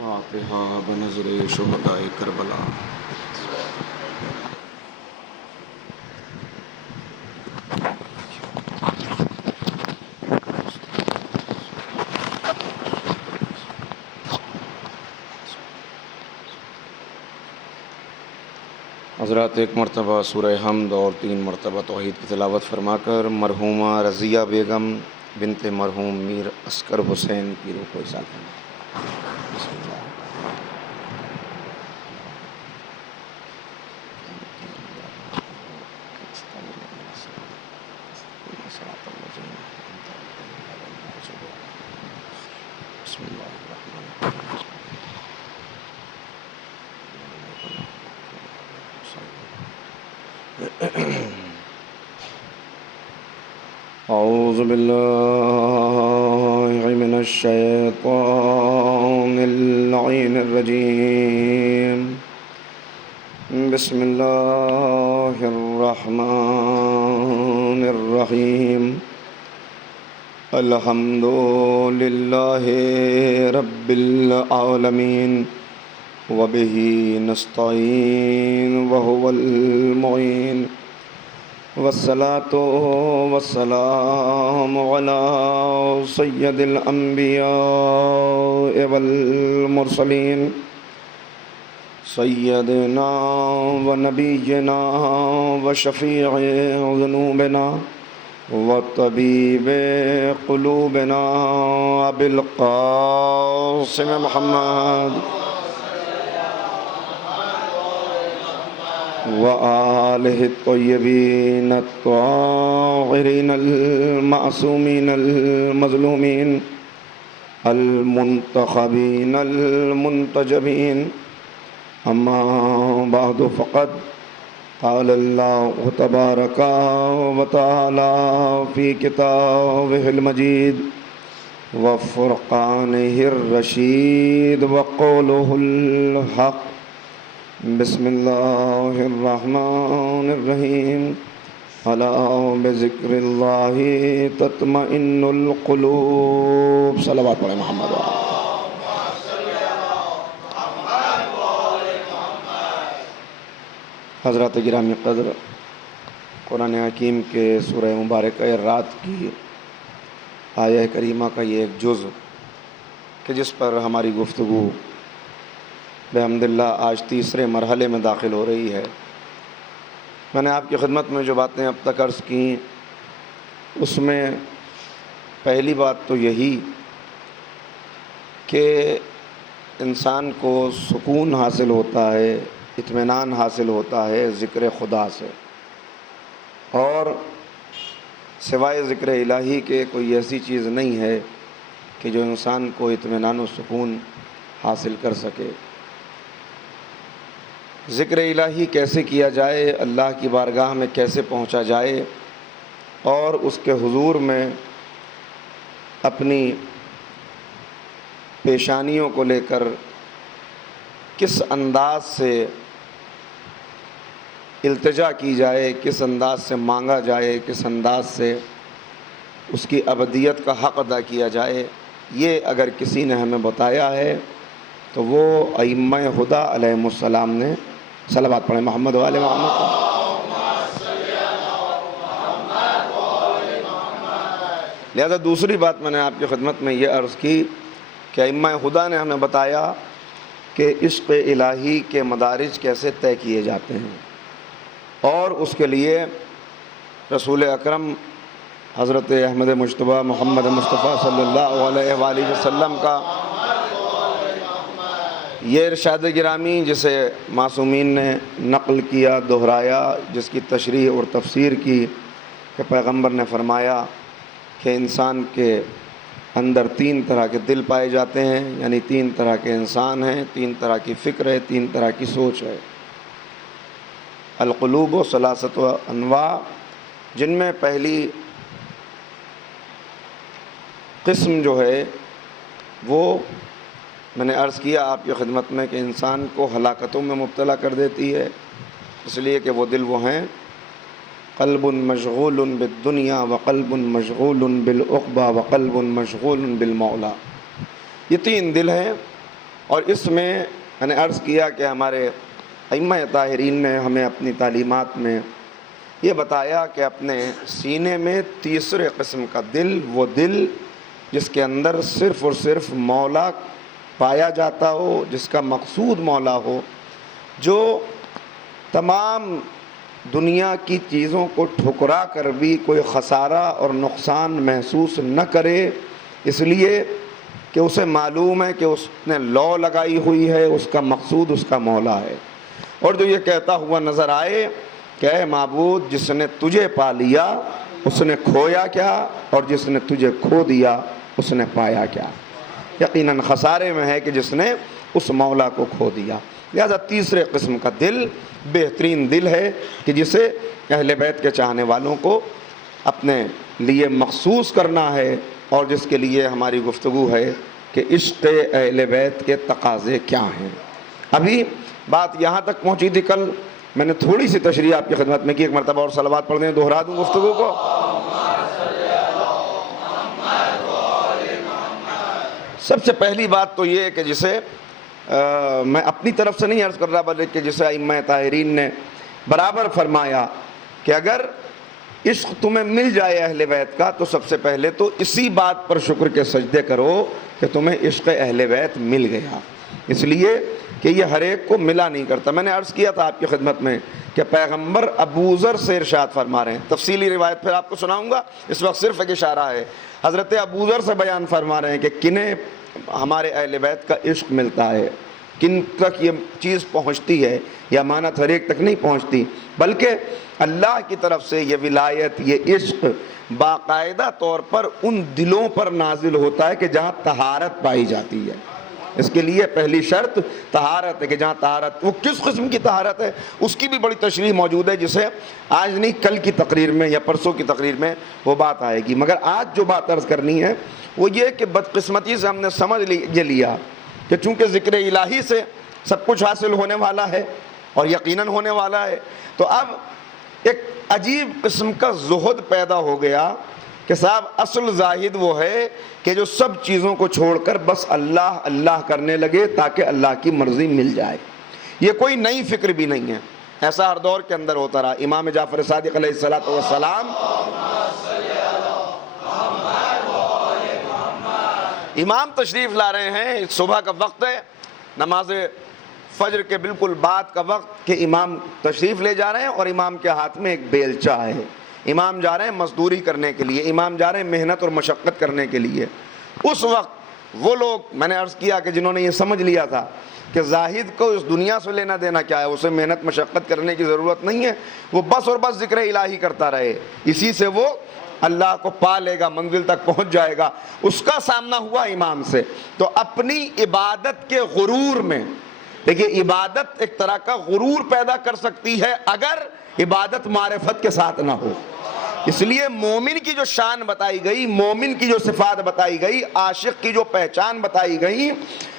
فاتحہ بنظر شہدائے کربلا۔ حضرات ایک مرتبہ سورہ حمد اور 3 مرتبہ توحید کی تلاوت فرما کر مرحومہ رضیہ بیگم بنت مرحوم میر عسکر حسین کی روح کو ایصال فرمائیں۔ بسم اللہ۔ بسم اللہ الرحمن الرحیم۔ اعوذ باللہ من الشیطان اللعین الرجیم۔ بسم اللہ الرحمن الرحیم۔ الحمد للہ رب العالمین وبہ نستعین وہو المعین والصلاة والسلام علی سید الانبیاء والمرسلین سیدنا و نبینا و شفیع ذنوبنا و طبیب قلوبنا ابی القاسم محمد وآلہ الطیبین الطاہرین المعصومین المظلومین المنتخبین المنتجبین۔ اما بعد فقد قال اللہ تبارک و تعالی فی کتابہ المجید وفرقانہ الرشید وقولہ الحق۔ بسم اللہ الرحمن الرحیم۔ الا بذکر اللہ تطمئن القلوب۔ صلوات پڑھیں محمد۔ حضرات گرامی قدر، قرآن حکیم کے سورہ مبارکہ رات کی آیہ کریمہ کا یہ ایک جز کہ جس پر ہماری گفتگو بحمد اللہ آج تیسرے مرحلے میں داخل ہو رہی ہے۔ میں نے آپ کی خدمت میں جو باتیں اب تک عرض کیں اس میں پہلی بات تو یہی کہ انسان کو سکون حاصل ہوتا ہے، اطمینان حاصل ہوتا ہے ذکر خدا سے، اور سوائے ذکر الہی کے کوئی ایسی چیز نہیں ہے کہ جو انسان کو اطمینان و سکون حاصل کر سکے۔ ذکر الہی کیسے کیا جائے، اللہ کی بارگاہ میں کیسے پہنچا جائے، اور اس کے حضور میں اپنی پیشانیوں کو لے کر کس انداز سے التجا کی جائے، کس انداز سے مانگا جائے، کس انداز سے اس کی ابدیت کا حق ادا کیا جائے، یہ اگر کسی نے ہمیں بتایا ہے تو وہ ائمہ خدا علیہم السلام نے۔ صلوات پڑھیں محمد و آل محمد۔ لہذا دوسری بات میں نے آپ کی خدمت میں یہ عرض کی کہ ائمہ خدا نے ہمیں بتایا کہ عشق الہی کے مدارج کیسے طے کیے جاتے ہیں، اور اس کے لیے رسول اکرم حضرت احمد مجتبیٰ محمد مصطفیٰ صلی اللہ علیہ وآلہ وسلم کا یہ ارشاد گرامی جسے معصومین نے نقل کیا، دہرایا، جس کی تشریح اور تفسیر کی کہ پیغمبر نے فرمایا کہ انسان کے اندر 3 طرح کے دل پائے جاتے ہیں، یعنی 3 طرح کے انسان ہیں، 3 طرح کی فکر ہے، 3 طرح کی سوچ ہے۔ القلوب و ثلاثۃ انواع، جن میں پہلی قسم جو ہے وہ میں نے عرض کیا آپ کی خدمت میں کہ انسان کو ہلاکتوں میں مبتلا کر دیتی ہے، اس لیے کہ وہ دل وہ ہیں قلب مشغول بالدنیا وقلب مشغول بالعقبہ وقلب مشغول بالمولا۔ یہ 3 دل ہیں اور اس میں میں نے عرض کیا کہ ہمارے ائمہ طاہرین نے ہمیں اپنی تعلیمات میں یہ بتایا کہ اپنے سینے میں تیسرے قسم کا دل، وہ دل جس کے اندر صرف اور صرف مولا پایا جاتا ہو، جس کا مقصود مولا ہو، جو تمام دنیا کی چیزوں کو ٹھکرا کر بھی کوئی خسارہ اور نقصان محسوس نہ کرے، اس لیے کہ اسے معلوم ہے کہ اس نے لو لگائی ہوئی ہے، اس کا مقصود اس کا مولا ہے، اور جو یہ کہتا ہوا نظر آئے کہ اے معبود، جس نے تجھے پا لیا اس نے کھویا کیا، اور جس نے تجھے کھو دیا اس نے پایا کیا؟ یقیناً خسارے میں ہے کہ جس نے اس مولا کو کھو دیا۔ لہذا تیسرے قسم کا دل بہترین دل ہے کہ جسے اہل بیت کے چاہنے والوں کو اپنے لیے مخصوص کرنا ہے، اور جس کے لیے ہماری گفتگو ہے کہ عشق اہل بیت کے تقاضے کیا ہیں۔ ابھی بات یہاں تک پہنچی تھی، کل میں نے تھوڑی سی تشریح آپ کی خدمت میں کی، ایک مرتبہ اور صلوات پڑھ دیں، دہرا دوں گفتگو کو۔ سب سے پہلی بات تو یہ ہے کہ جسے میں اپنی طرف سے نہیں عرض کر رہا، بلکہ جسے ائمہ طاہرین نے برابر فرمایا کہ اگر عشق تمہیں مل جائے اہل بیت کا تو سب سے پہلے تو اسی بات پر شکر کے سجدے کرو کہ تمہیں عشق اہل بیت مل گیا، اس لیے کہ یہ ہر ایک کو ملا نہیں کرتا۔ میں نے عرض کیا تھا آپ کی خدمت میں کہ پیغمبر ابو ذر سے ارشاد فرما رہے ہیں، تفصیلی روایت پھر آپ کو سناؤں گا، اس وقت صرف ایک اشارہ ہے۔ حضرت ابو ذر سے بیان فرما رہے ہیں کہ کنہیں ہمارے اہل بیت کا عشق ملتا ہے، کن تک یہ چیز پہنچتی ہے، یہ امانت ہر ایک تک نہیں پہنچتی، بلکہ اللہ کی طرف سے یہ ولایت، یہ عشق باقاعدہ طور پر ان دلوں پر نازل ہوتا ہے کہ جہاں طہارت پائی جاتی ہے۔ اس کے لیے پہلی شرط طہارت ہے کہ جہاں طہارت، وہ کس قسم کی طہارت ہے اس کی بھی بڑی تشریح موجود ہے، جسے آج نہیں کل کی تقریر میں یا پرسوں کی تقریر میں وہ بات آئے گی، مگر آج جو بات عرض کرنی ہے وہ یہ کہ بدقسمتی سے ہم نے سمجھ لیا کہ چونکہ ذکر الہی سے سب کچھ حاصل ہونے والا ہے اور یقیناً ہونے والا ہے، تو اب ایک عجیب قسم کا زہد پیدا ہو گیا کہ صاحب اصل زاہد وہ ہے کہ جو سب چیزوں کو چھوڑ کر بس اللہ اللہ کرنے لگے تاکہ اللہ کی مرضی مل جائے۔ یہ کوئی نئی فکر بھی نہیں ہے، ایسا ہر دور کے اندر ہوتا رہا۔ امام جعفر صادق علیہ السلام امام تشریف لا رہے ہیں، صبح کا وقت ہے، نماز فجر کے بالکل بعد کا وقت کہ امام تشریف لے جا رہے ہیں، اور امام کے ہاتھ میں ایک بیلچہ ہے، امام جا رہے ہیں مزدوری کرنے کے لیے، امام جا رہے ہیں محنت اور مشقت کرنے کے لیے۔ اس وقت وہ لوگ، میں نے عرض کیا کہ جنہوں نے یہ سمجھ لیا تھا کہ زاہد کو اس دنیا سے لینا دینا کیا ہے، اسے محنت مشقت کرنے کی ضرورت نہیں ہے، وہ بس اور بس ذکر الہی کرتا رہے، اسی سے وہ اللہ کو پا لے گا، منزل تک پہنچ جائے گا۔ اس کا سامنا ہوا امام سے، تو اپنی عبادت کے غرور میں، دیکھیے عبادت ایک طرح کا غرور پیدا کر سکتی ہے اگر عبادت معرفت کے ساتھ نہ ہو۔ اس لیے مومن کی جو شان بتائی گئی، مومن کی جو صفات بتائی گئی، عاشق کی جو پہچان بتائی گئی،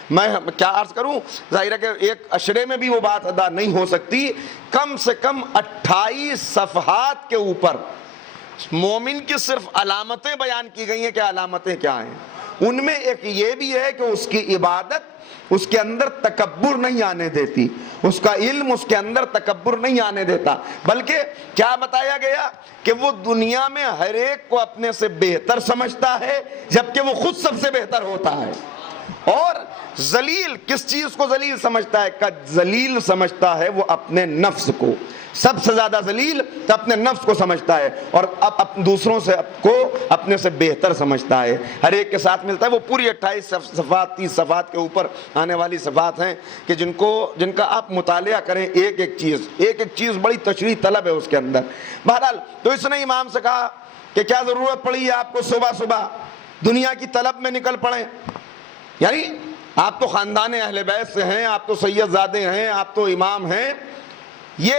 میں کیا عرض کروں، ظاہر ہے کہ ایک اشرے میں بھی وہ بات ادا نہیں ہو سکتی، کم سے کم 28 صفحات کے اوپر مومن کی صرف علامتیں بیان کی گئی ہیں کہ علامتیں کیا ہیں۔ ان میں ایک یہ بھی ہے کہ اس کی عبادت اس کے اندر تکبر نہیں آنے دیتی، اس کا علم اس کے اندر تکبر نہیں آنے دیتا، بلکہ کیا بتایا گیا کہ وہ دنیا میں ہر ایک کو اپنے سے بہتر سمجھتا ہے جبکہ وہ خود سب سے بہتر ہوتا ہے۔ اور ذلیل کس چیز کو ذلیل سمجھتا ہے؟ کہ ذلیل سمجھتا ہے وہ اپنے نفس کو، سب سے زیادہ ذلیل تو اپنے نفس کو سمجھتا ہے، اور اب دوسروں سے کو اپنے سے بہتر سمجھتا ہے، ہر ایک کے ساتھ ملتا ہے۔ وہ پوری 28 صفات 30 صفات کے اوپر آنے والی صفات ہیں کہ جن کا آپ مطالعہ کریں، ایک ایک چیز بڑی تشریح طلب ہے اس کے اندر۔ بہرحال تو اس نے امام سے کہا کہ کیا ضرورت پڑی ہے آپ کو صبح صبح دنیا کی طلب میں نکل پڑیں؟ یعنی آپ تو خاندان اہل بیت سے ہیں، آپ تو سید زادے ہیں، آپ تو امام ہیں، یہ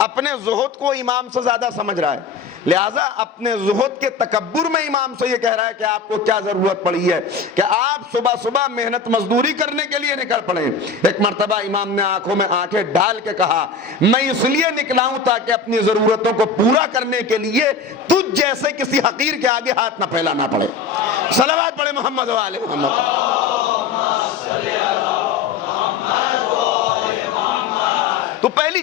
اپنے زہد کو امام سے زیادہ سمجھ رہا ہے، لہٰذا اپنے زہد کے تکبر میں امام سے یہ کہہ رہا ہے کہ آپ کو کیا ضرورت پڑی ہے کہ آپ صبح صبح محنت مزدوری کرنے کے لیے نکل پڑیں۔ ایک مرتبہ امام نے آنکھوں میں آنکھیں ڈال کے کہا، میں اس لیے نکلا ہوں تاکہ اپنی ضرورتوں کو پورا کرنے کے لیے تجھ جیسے کسی حقیر کے آگے ہاتھ نہ پھیلانا پڑے۔ صلوات پڑھے محمد و آل محمد۔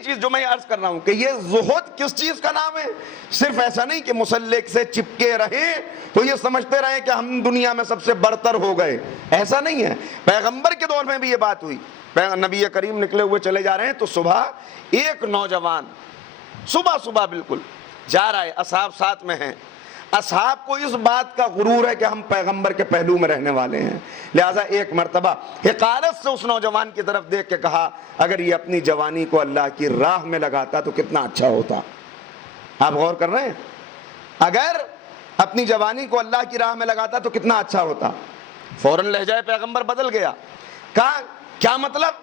چیز جو میں عرض کر رہا ہوں کہ یہ زہد کس چیز کا نام ہے؟ صرف ایسا نہیں کہ مسلک سے چپکے رہیں تو یہ سمجھتے رہیں کہ ہم دنیا میں سب سے برتر ہو گئے، ایسا نہیں ہے۔ پیغمبر کے دور میں بھی یہ بات ہوئی، نبی کریم نکلے ہوئے چلے جا رہے ہیں تو صبح ایک نوجوان صبح بالکل جا رہا ہے، اصحاب ساتھ میں ہیں، اصحاب کو اس بات کا غرور ہے کہ ہم پیغمبر کے پہلو میں رہنے والے ہیں، لہٰذا ایک مرتبہ حقارت سے اس نوجوان کی طرف دیکھ کے کہا اگر یہ اپنی جوانی کو اللہ کی راہ میں لگاتا تو کتنا اچھا ہوتا۔ آپ غور کر رہے ہیں؟ اگر اپنی جوانی کو اللہ کی راہ میں لگاتا تو کتنا اچھا ہوتا۔ فوراً لہجہ پیغمبر بدل گیا، کہا کیا مطلب؟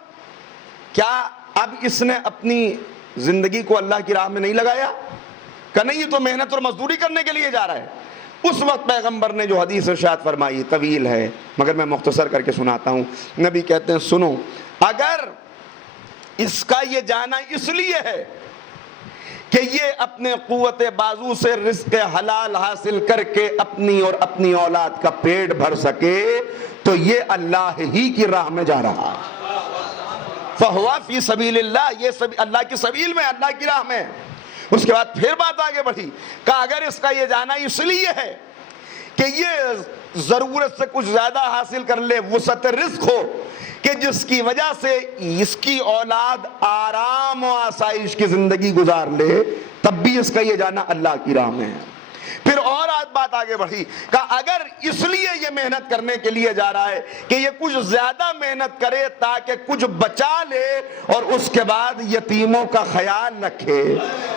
کیا اب اس نے اپنی زندگی کو اللہ کی راہ میں نہیں لگایا؟ کہ نہیں، یہ تو محنت اور مزدوری کرنے کے لیے جا رہا ہے۔ اس وقت پیغمبر نے جو حدیث ارشاد فرمائی، طویل ہے مگر میں مختصر کر کے سناتا ہوں۔ نبی کہتے ہیں سنو، اگر اس کا یہ جانا اس لیے ہے کہ یہ اپنے قوت بازو سے رزق حلال حاصل کر کے اپنی اور اپنی اولاد کا پیٹ بھر سکے تو یہ اللہ ہی کی راہ میں جا رہا، فہوا فی سبیل اللہ، یہ اللہ کی سبیل میں، اللہ کی راہ میں۔ اس کے بعد پھر بات آگے بڑھی، کہا اگر اس کا یہ جانا اس لیے ہے کہ یہ ضرورت سے کچھ زیادہ حاصل کر لے، وسعت رزق ہو کہ جس کی وجہ سے اس کی اولاد آرام و آسائش کی زندگی گزار لے، تب بھی اس کا یہ جانا اللہ کی راہ میں ہے۔ پھر اور بات آگے بڑھی، کہا اگر اس لیے یہ محنت کرنے کے لیے جا رہا ہے کہ یہ کچھ زیادہ محنت کرے تاکہ کچھ بچا لے اور اس کے بعد یتیموں کا خیال رکھے،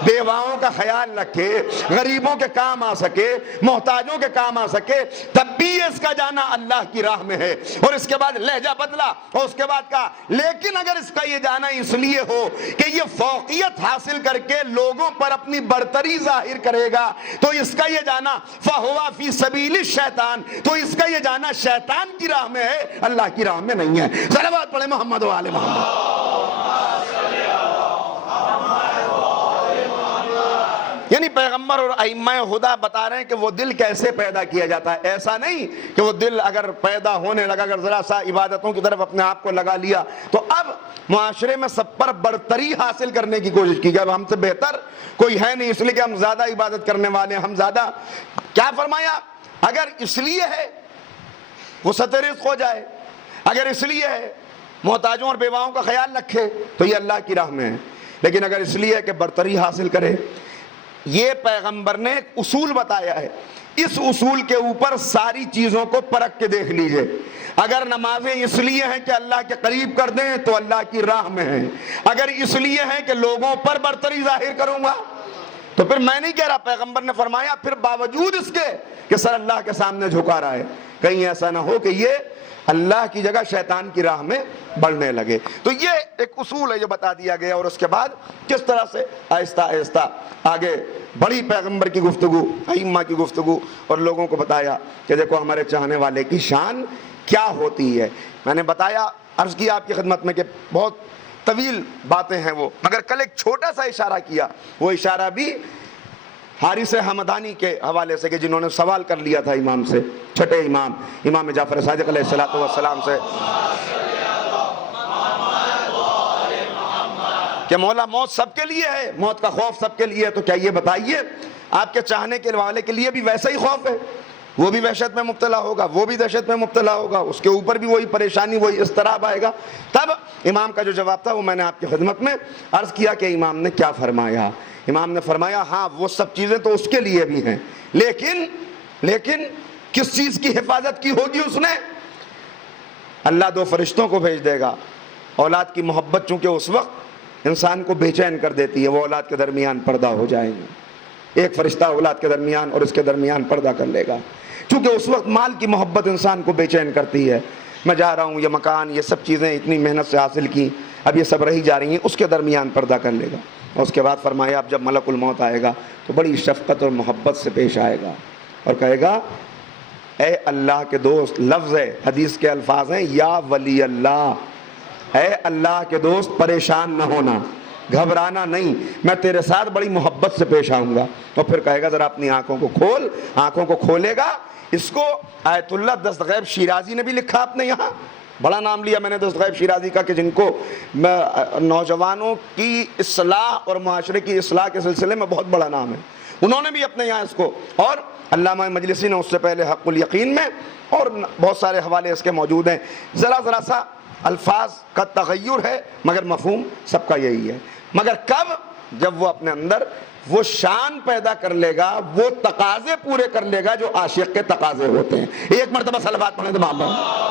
بیواؤں کا خیال رکھے، غریبوں کے کام آ سکے، محتاجوں کے کام آ سکے، تب بھی اس کا جانا اللہ کی راہ میں ہے۔ اور اس کے بعد لہجہ بدلا اور اس کے بعد کہا لیکن اگر اس کا یہ جانا اس لیے ہو کہ یہ فوقیت حاصل کر کے لوگوں پر اپنی برتری ظاہر کرے گا تو اس کا یہ جانا فہوا فی سبیل الشیطان، تو اس کا یہ جانا شیطان کی راہ میں ہے، اللہ کی راہ میں نہیں ہے۔ صلوات پڑھیں محمد و آل محمد۔ یعنی پیغمبر اور ائمہ خدا بتا رہے ہیں کہ وہ دل کیسے پیدا کیا جاتا ہے۔ ایسا نہیں کہ وہ دل اگر پیدا ہونے لگا، اگر ذرا سا عبادتوں کی طرف اپنے آپ کو لگا لیا تو اب معاشرے میں سب پر برتری حاصل کرنے کی کوشش کی جائے، ہم سے بہتر کوئی ہے نہیں اس لیے کہ ہم زیادہ عبادت کرنے والے ہیں، ہم زیادہ۔ کیا فرمایا؟ اگر اس لیے ہے وسعت رزق ہو جائے، اگر اس لیے ہے محتاجوں اور بیواؤں کا خیال رکھے تو یہ اللہ کی راہ میں ہے، لیکن اگر اس لیے ہے کہ برتری حاصل کرے، یہ پیغمبر نے ایک اصول بتایا ہے، اس اصول کے اوپر ساری چیزوں کو پرکھ کے دیکھ لیجئے۔ اگر نمازیں اس لیے ہیں کہ اللہ کے قریب کر دیں تو اللہ کی راہ میں ہیں، اگر اس لیے ہیں کہ لوگوں پر برتری ظاہر کروں گا تو پھر میں نہیں کہہ رہا، پیغمبر نے فرمایا پھر باوجود اس کے کہ سر اللہ کے سامنے جھکا رہا ہے، کہیں ایسا نہ ہو کہ یہ اللہ کی جگہ شیطان کی راہ میں بڑھنے لگے۔ تو یہ ایک اصول ہے جو بتا دیا گیا، اور اس کے بعد کس طرح سے آہستہ آہستہ آگے بڑی پیغمبر کی گفتگو، ائمہ کی گفتگو، اور لوگوں کو بتایا کہ دیکھو ہمارے چاہنے والے کی شان کیا ہوتی ہے۔ میں نے بتایا، عرض کیا آپ کی خدمت میں کہ بہت طویل باتیں ہیں وہ، مگر کل ایک چھوٹا سا اشارہ کیا، وہ اشارہ بھی حارث حمدانی کے حوالے سے کہ جنہوں نے سوال کر لیا تھا امام سے، چھٹے امام امام جعفر صادق علیہ السلام سے کہ مولا موت سب کے لیے ہے، موت کا خوف سب کے لیے ہے، تو کیا یہ بتائیے آپ کے چاہنے کے والے کے لیے بھی ویسا ہی خوف ہے؟ وہ بھی وحشت میں مبتلا ہوگا، وہ بھی دہشت میں مبتلا ہوگا، اس کے اوپر بھی وہی پریشانی، وہی اضطراب آئے گا۔ تب امام کا جو جواب تھا وہ میں نے آپ کی خدمت میں عرض کیا کہ امام نے کیا فرمایا۔ امام نے فرمایا ہاں وہ سب چیزیں تو اس کے لیے بھی ہیں، لیکن کس چیز کی حفاظت کی ہوگی اس نے؟ اللہ دو فرشتوں کو بھیج دے گا۔ اولاد کی محبت چونکہ اس وقت انسان کو بے چین کر دیتی ہے، وہ اولاد کے درمیان پردہ ہو جائیں گے، ایک فرشتہ اولاد کے درمیان اور اس کے درمیان پردہ کر لے گا، چونکہ اس وقت مال کی محبت انسان کو بے چین کرتی ہے۔ میں جا رہا ہوں، یہ مکان، یہ سب چیزیں اتنی محنت سے حاصل کی، اب یہ سب رہی جا رہی ہیں، اس کے درمیان پردہ کر لے گا۔ اور اس کے بعد فرمایا اب جب ملک الموت آئے گا تو بڑی شفقت اور محبت سے پیش آئے گا اور کہے گا اے اللہ کے دوست، لفظ ہے، حدیث کے الفاظ ہیں، یا ولی اللہ، اے اللہ کے دوست پریشان نہ ہونا، گھبرانا نہیں، میں تیرے ساتھ بڑی محبت سے پیش آؤں گا۔ اور پھر کہے گا ذرا اپنی آنکھوں کو کھول، آنکھوں کو کھولے گا۔ اس کو آیت اللہ دستغیب شیرازی نے بھی لکھا اپنے یہاں، بڑا نام لیا میں نے دوست غیب شیرازی کا کہ جن کو نوجوانوں کی اصلاح اور معاشرے کی اصلاح کے سلسلے میں بہت بڑا نام ہے. انہوں نے بھی اپنے یہاں اس کو، اور علامہ مجلسی نے اس سے پہلے حق الیقین میں، اور بہت سارے حوالے اس کے موجود ہیں. ذرا سا الفاظ کا تغیر ہے مگر مفہوم سب کا یہی ہے. مگر کب؟ جب وہ اپنے اندر وہ شان پیدا کر لے گا، وہ تقاضے پورے کر لے گا جو عاشق کے تقاضے ہوتے ہیں. ایک مرتبہ صلوات پڑھیں تو محمد.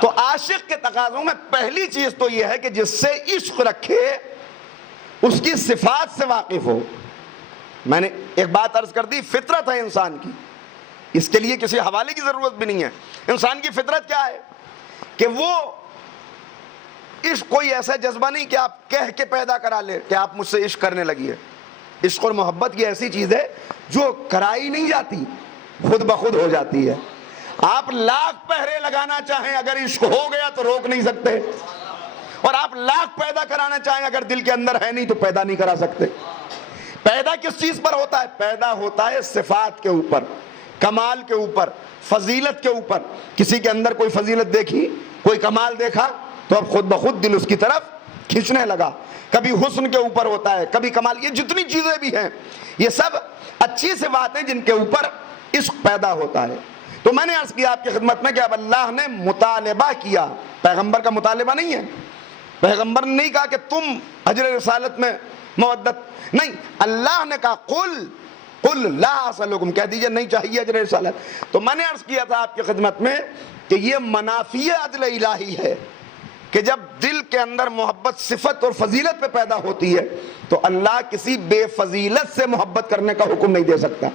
تو عاشق کے تقاضوں میں پہلی چیز تو یہ ہے کہ جس سے عشق رکھے اس کی صفات سے واقف ہو. میں نے ایک بات عرض کر دی، فطرت ہے انسان کی، اس کے لیے کسی حوالے کی ضرورت بھی نہیں ہے. انسان کی فطرت کیا ہے کہ وہ عشق کوئی ایسا جذبہ نہیں کہ آپ کہہ کے پیدا کرا لے کہ آپ مجھ سے عشق کرنے لگی ہے. عشق اور محبت کی ایسی چیز ہے جو کرائی نہیں جاتی، خود بخود ہو جاتی ہے. آپ لاکھ پہرے لگانا چاہیں اگر عشق ہو گیا تو روک نہیں سکتے، اور آپ لاکھ پیدا کرانا چاہیں اگر دل کے اندر ہے نہیں تو پیدا نہیں کرا سکتے. پیدا کس چیز پر ہوتا ہے؟ پیدا ہوتا ہے صفات کے اوپر، کمال کے اوپر، فضیلت کے اوپر. کسی کے اندر کوئی فضیلت دیکھی، کوئی کمال دیکھا تو اب خود بخود دل اس کی طرف کھینچنے لگا. کبھی حسن کے اوپر ہوتا ہے، کبھی کمال. یہ جتنی چیزیں بھی ہیں یہ سب اچھی سی باتیں جن کے اوپر عشق پیدا ہوتا ہے. تو میں نے عرض کیا آپ کی خدمت میں کہ اب اللہ نے مطالبہ کیا، پیغمبر کا مطالبہ نہیں ہے. پیغمبر نے نہیں کہا کہ تم اجر رسالت میں مودت، نہیں، اللہ نے کہا قل لا اسألکم، کہہ دیجئے نہیں چاہیے اجر رسالت. تو میں نے عرض کیا تھا آپ کی خدمت میں کہ یہ منافی عدل الہی ہے کہ جب دل کے اندر محبت صفت اور فضیلت پہ پیدا ہوتی ہے تو اللہ کسی بے فضیلت سے محبت کرنے کا حکم نہیں دے سکتا.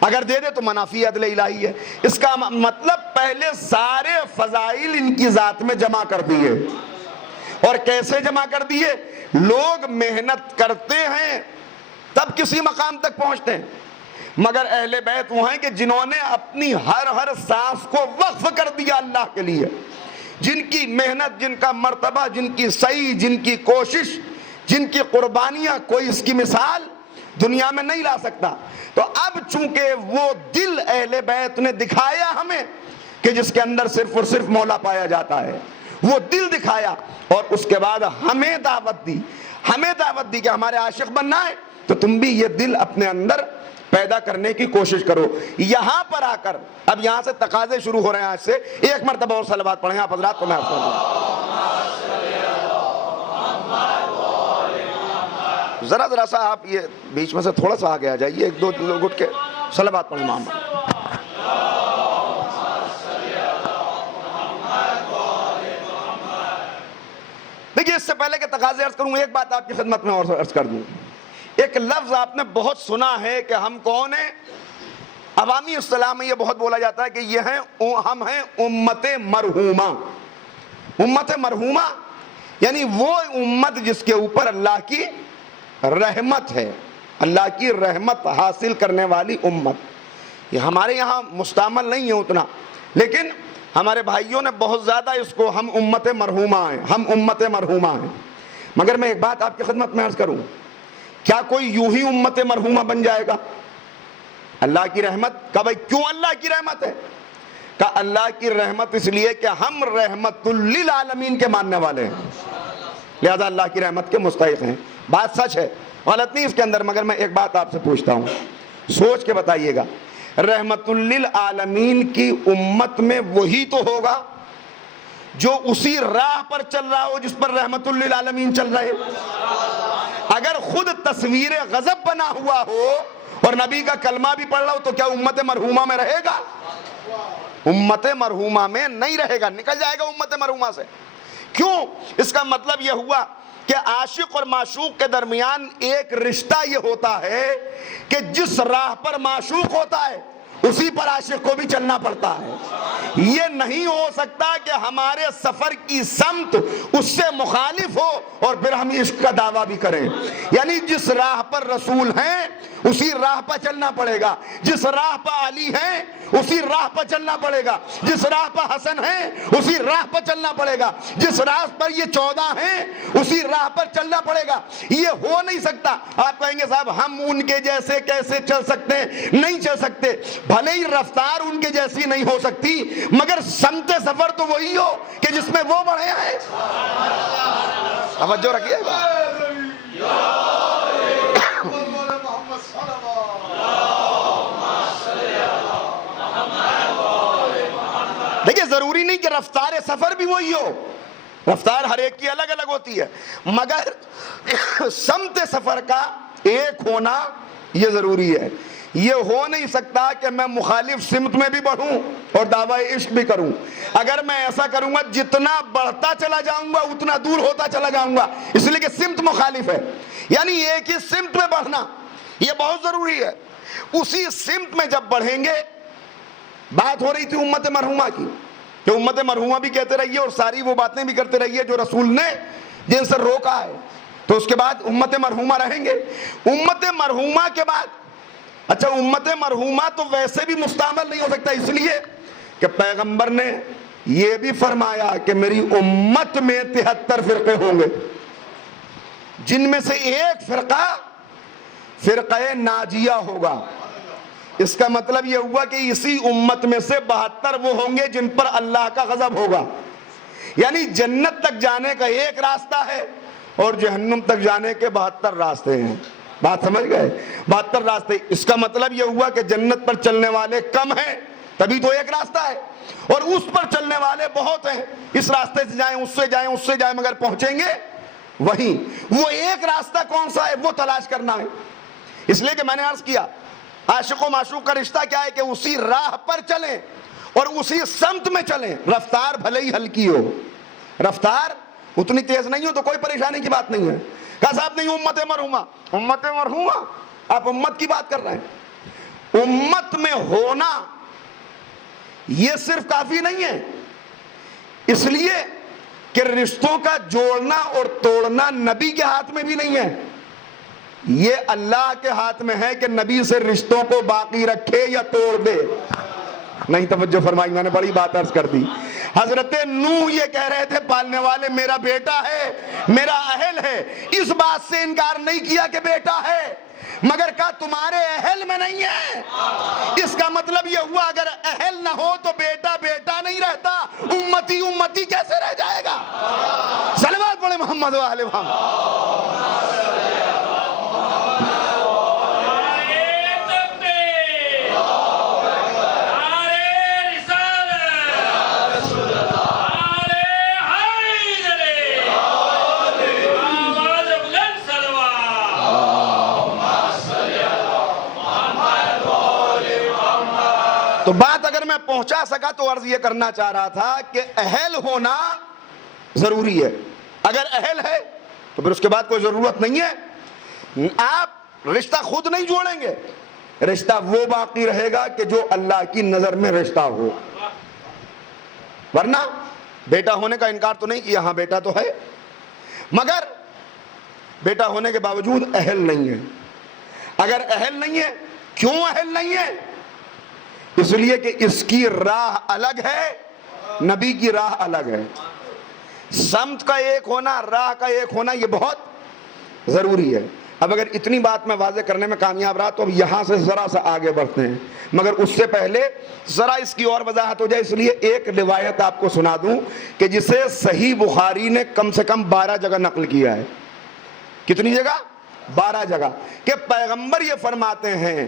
اگر دے دے تو منافی عدل الہی ہے. اس کا مطلب پہلے سارے فضائل ان کی ذات میں جمع کر دیے. اور کیسے جمع کر دیے؟ لوگ محنت کرتے ہیں تب کسی مقام تک پہنچتے ہیں، مگر اہل بیت وہ ہیں کہ جنہوں نے اپنی ہر سانس کو وقف کر دیا اللہ کے لیے، جن کی محنت، جن کا مرتبہ، جن کی سعی، جن کی کوشش، جن کی قربانیاں کوئی اس کی مثال دنیا میں نہیں لا سکتا. تو اب چونکہ وہ دل اہل بیت نے دکھایا ہمیں کہ جس کے اندر صرف اور صرف مولا پایا جاتا ہے، وہ دل دکھایا، اور اس کے بعد ہمیں دعوت دی کہ ہمارے عاشق بننا ہے تو تم بھی یہ دل اپنے اندر پیدا کرنے کی کوشش کرو. یہاں پر آ کر اب یہاں سے تقاضے شروع ہو رہے ہیں. آج سے ایک مرتبہ اور صلوات پڑھیں آپ حضرات کو میں آپ کو ذرا سا آپ یہ بیچ میں سے تھوڑا سا آگے آ جائیے، ایک دو لوگ اٹھ کے صلوات پڑھیں محمد. دیکھیے اس سے پہلے کہ تقاضے عرض کروں، ایک بات آپ کی خدمت میں اور عرض کر دوں. ایک لفظ آپ نے بہت سنا ہے کہ ہم کون ہیں. عوامی اصطلاح میں یہ بہت بولا جاتا ہے کہ یہ ہیں، ہم ہیں امت مرحومہ. امت مرحومہ یعنی وہ امت جس کے اوپر اللہ کی رحمت ہے، اللہ کی رحمت حاصل کرنے والی امت. یہ ہمارے یہاں مستعمل نہیں ہے اتنا، لیکن ہمارے بھائیوں نے بہت زیادہ اس کو ہم امت مرحومہ ہیں، ہم امت مرحومہ ہیں. مگر میں ایک بات آپ کی خدمت میں عرض کروں، کیا کوئی یوں ہی امت مرحومہ بن جائے گا؟ اللہ کی رحمت کا، بھائی کیوں اللہ کی رحمت ہے؟ کہ اللہ کی رحمت اس لیے کہ ہم رحمت للعالمین کے ماننے والے ہیں، لہذا اللہ کی رحمت کے مستحق ہیں. بات سچ ہے، غلط نہیں اس کے اندر. مگر میں ایک بات آپ سے پوچھتا ہوں، سوچ کے بتائیے گا، رحمت للعالمین کی امت میں وہی تو ہوگا جو اسی راہ پر چل رہا ہو جس پر رحمت للعالمین چل رہے. اگر خود تصویر غضب بنا ہوا ہو اور نبی کا کلمہ بھی پڑھ رہا ہو تو کیا امت مرحومہ میں رہے گا؟ امت مرحومہ میں نہیں رہے گا، نکل جائے گا امت مرحومہ سے. کیوں؟ اس کا مطلب یہ ہوا کہ عاشق اور معشوق کے درمیان ایک رشتہ یہ ہوتا ہے کہ جس راہ پر معشوق ہوتا ہے اسی پر عاشق کو بھی چلنا پڑتا ہے. یہ نہیں ہو سکتا کہ ہمارے سفر کی سمت اس سے مخالف ہو اور پھر ہم عشق کا دعویٰ بھی کریں. یعنی جس راہ پر رسول ہیں اسی راہ پر چلنا پڑے گا، جس راہ پر علی ہیں اسی راہ پر چلنا پڑے گا، جس راہ پر حسن ہیں اسی راہ پر چلنا پڑے گا، جس راہ پر یہ 14 ہیں اسی راہ پر چلنا پڑے گا. یہ ہو نہیں سکتا. آپ کہیں گے صاحب ہم ان کے جیسے کیسے چل سکتے ہیں؟ نہیں چل سکتے. بھلے ہی رفتار ان کے جیسی نہیں ہو سکتی مگر سمت سفر تو وہی ہو کہ جس میں وہ بڑھے ہیں. توجہ رکھیے گا. دیکھیے ضروری نہیں کہ رفتار سفر بھی وہی ہو, رفتار ہر ایک کی الگ الگ ہوتی ہے, مگر سمت سفر کا ایک ہونا یہ ضروری ہے. یہ ہو نہیں سکتا کہ میں مخالف سمت میں بھی بڑھوں اور دعوی عشق بھی کروں. اگر میں ایسا کروں گا جتنا بڑھتا چلا جاؤں گا اتنا دور ہوتا چلا جاؤں گا, اس لیے کہ سمت مخالف ہے. یعنی ایک ہی سمت میں بڑھنا یہ بہت ضروری ہے. اسی سمت میں جب بڑھیں گے, بات ہو رہی تھی امت مرحومہ کی کہ امت مرحومہ بھی کہتے رہیے اور ساری وہ باتیں بھی کرتے رہیے جو رسول نے جن سے روکا ہے, تو اس کے بعد امت مرحومہ رہیں گے. امت مرحومہ کے بعد, اچھا امت مرحومہ تو ویسے بھی مستعمل نہیں ہو سکتا, اس لیے کہ پیغمبر نے یہ بھی فرمایا کہ میری امت میں 73 فرقے ہوں گے, جن میں سے ایک فرقہ ناجیہ ہوگا. اس کا مطلب یہ ہوا کہ اسی امت میں سے 72 وہ ہوں گے جن پر اللہ کا غضب ہوگا. یعنی جنت تک جانے کا ایک راستہ ہے اور جہنم تک جانے کے 72 راستے ہیں. بات سمجھ گئے؟ 72 راستے. اس کا مطلب یہ ہوا کہ جنت پر چلنے والے کم ہیں تبھی تو ایک راستہ ہے, اور اس پر چلنے والے بہت ہیں. اس راستے سے جائیں, اس سے جائیں, اس سے جائیں, مگر پہنچیں گے وہیں. وہ ایک راستہ کون سا ہے وہ تلاش کرنا ہے. اس لیے کہ میں نے عرض کیا عاشق و معشوق کا رشتہ کیا ہے کہ اسی راہ پر چلیں اور اسی سمت میں چلیں. رفتار بھلے ہی ہلکی ہو, رفتار اتنی تیز نہیں ہو تو کوئی پریشانی کی بات نہیں ہے. کہا صاحب نہیں امت مرحومہ, امت مرحومہ آپ امت کی بات کر رہے ہیں. امت میں ہونا یہ صرف کافی نہیں ہے, اس لیے کہ رشتوں کا جوڑنا اور توڑنا نبی کے ہاتھ میں بھی نہیں ہے, یہ اللہ کے ہاتھ میں ہے کہ نبی سے رشتوں کو باقی رکھے یا توڑ دے. نہیں توجہ فرمائی, میں نے بڑی بات عرض کر دی. حضرت نوح یہ کہہ رہے تھے پالنے والے میرا بیٹا ہے, میرا اہل ہے. اس بات سے انکار نہیں کیا کہ بیٹا ہے, مگر کہا تمہارے اہل میں نہیں ہے. اس کا مطلب یہ ہوا اگر اہل نہ ہو تو بیٹا بیٹا نہیں رہتا, امتی امتی کیسے رہ جائے گا؟ صلوات پڑھے محمد و آل محمد. تو بات اگر میں پہنچا سکا تو عرض یہ کرنا چاہ رہا تھا کہ اہل ہونا ضروری ہے. اگر اہل ہے تو پھر اس کے بعد کوئی ضرورت نہیں ہے. آپ رشتہ خود نہیں جوڑیں گے, رشتہ وہ باقی رہے گا کہ جو اللہ کی نظر میں رشتہ ہو. ورنہ بیٹا ہونے کا انکار تو نہیں کیا, ہاں بیٹا تو ہے, مگر بیٹا ہونے کے باوجود اہل نہیں ہے. اگر اہل نہیں ہے, کیوں اہل نہیں ہے؟ اس لیے کہ اس کی راہ الگ ہے, نبی کی راہ الگ ہے. سمت کا ایک ہونا, راہ کا ایک ہونا یہ بہت ضروری ہے. اب اگر اتنی بات میں واضح کرنے میں کامیاب رہا تو اب یہاں سے ذرا سا آگے بڑھتے ہیں, مگر اس سے پہلے ذرا اس کی اور وضاحت ہو جائے. اس لیے ایک روایت آپ کو سنا دوں کہ جسے صحیح بخاری نے کم سے کم 12 جگہ نقل کیا ہے. کتنی جگہ؟ 12 جگہ. کہ پیغمبر یہ فرماتے ہیں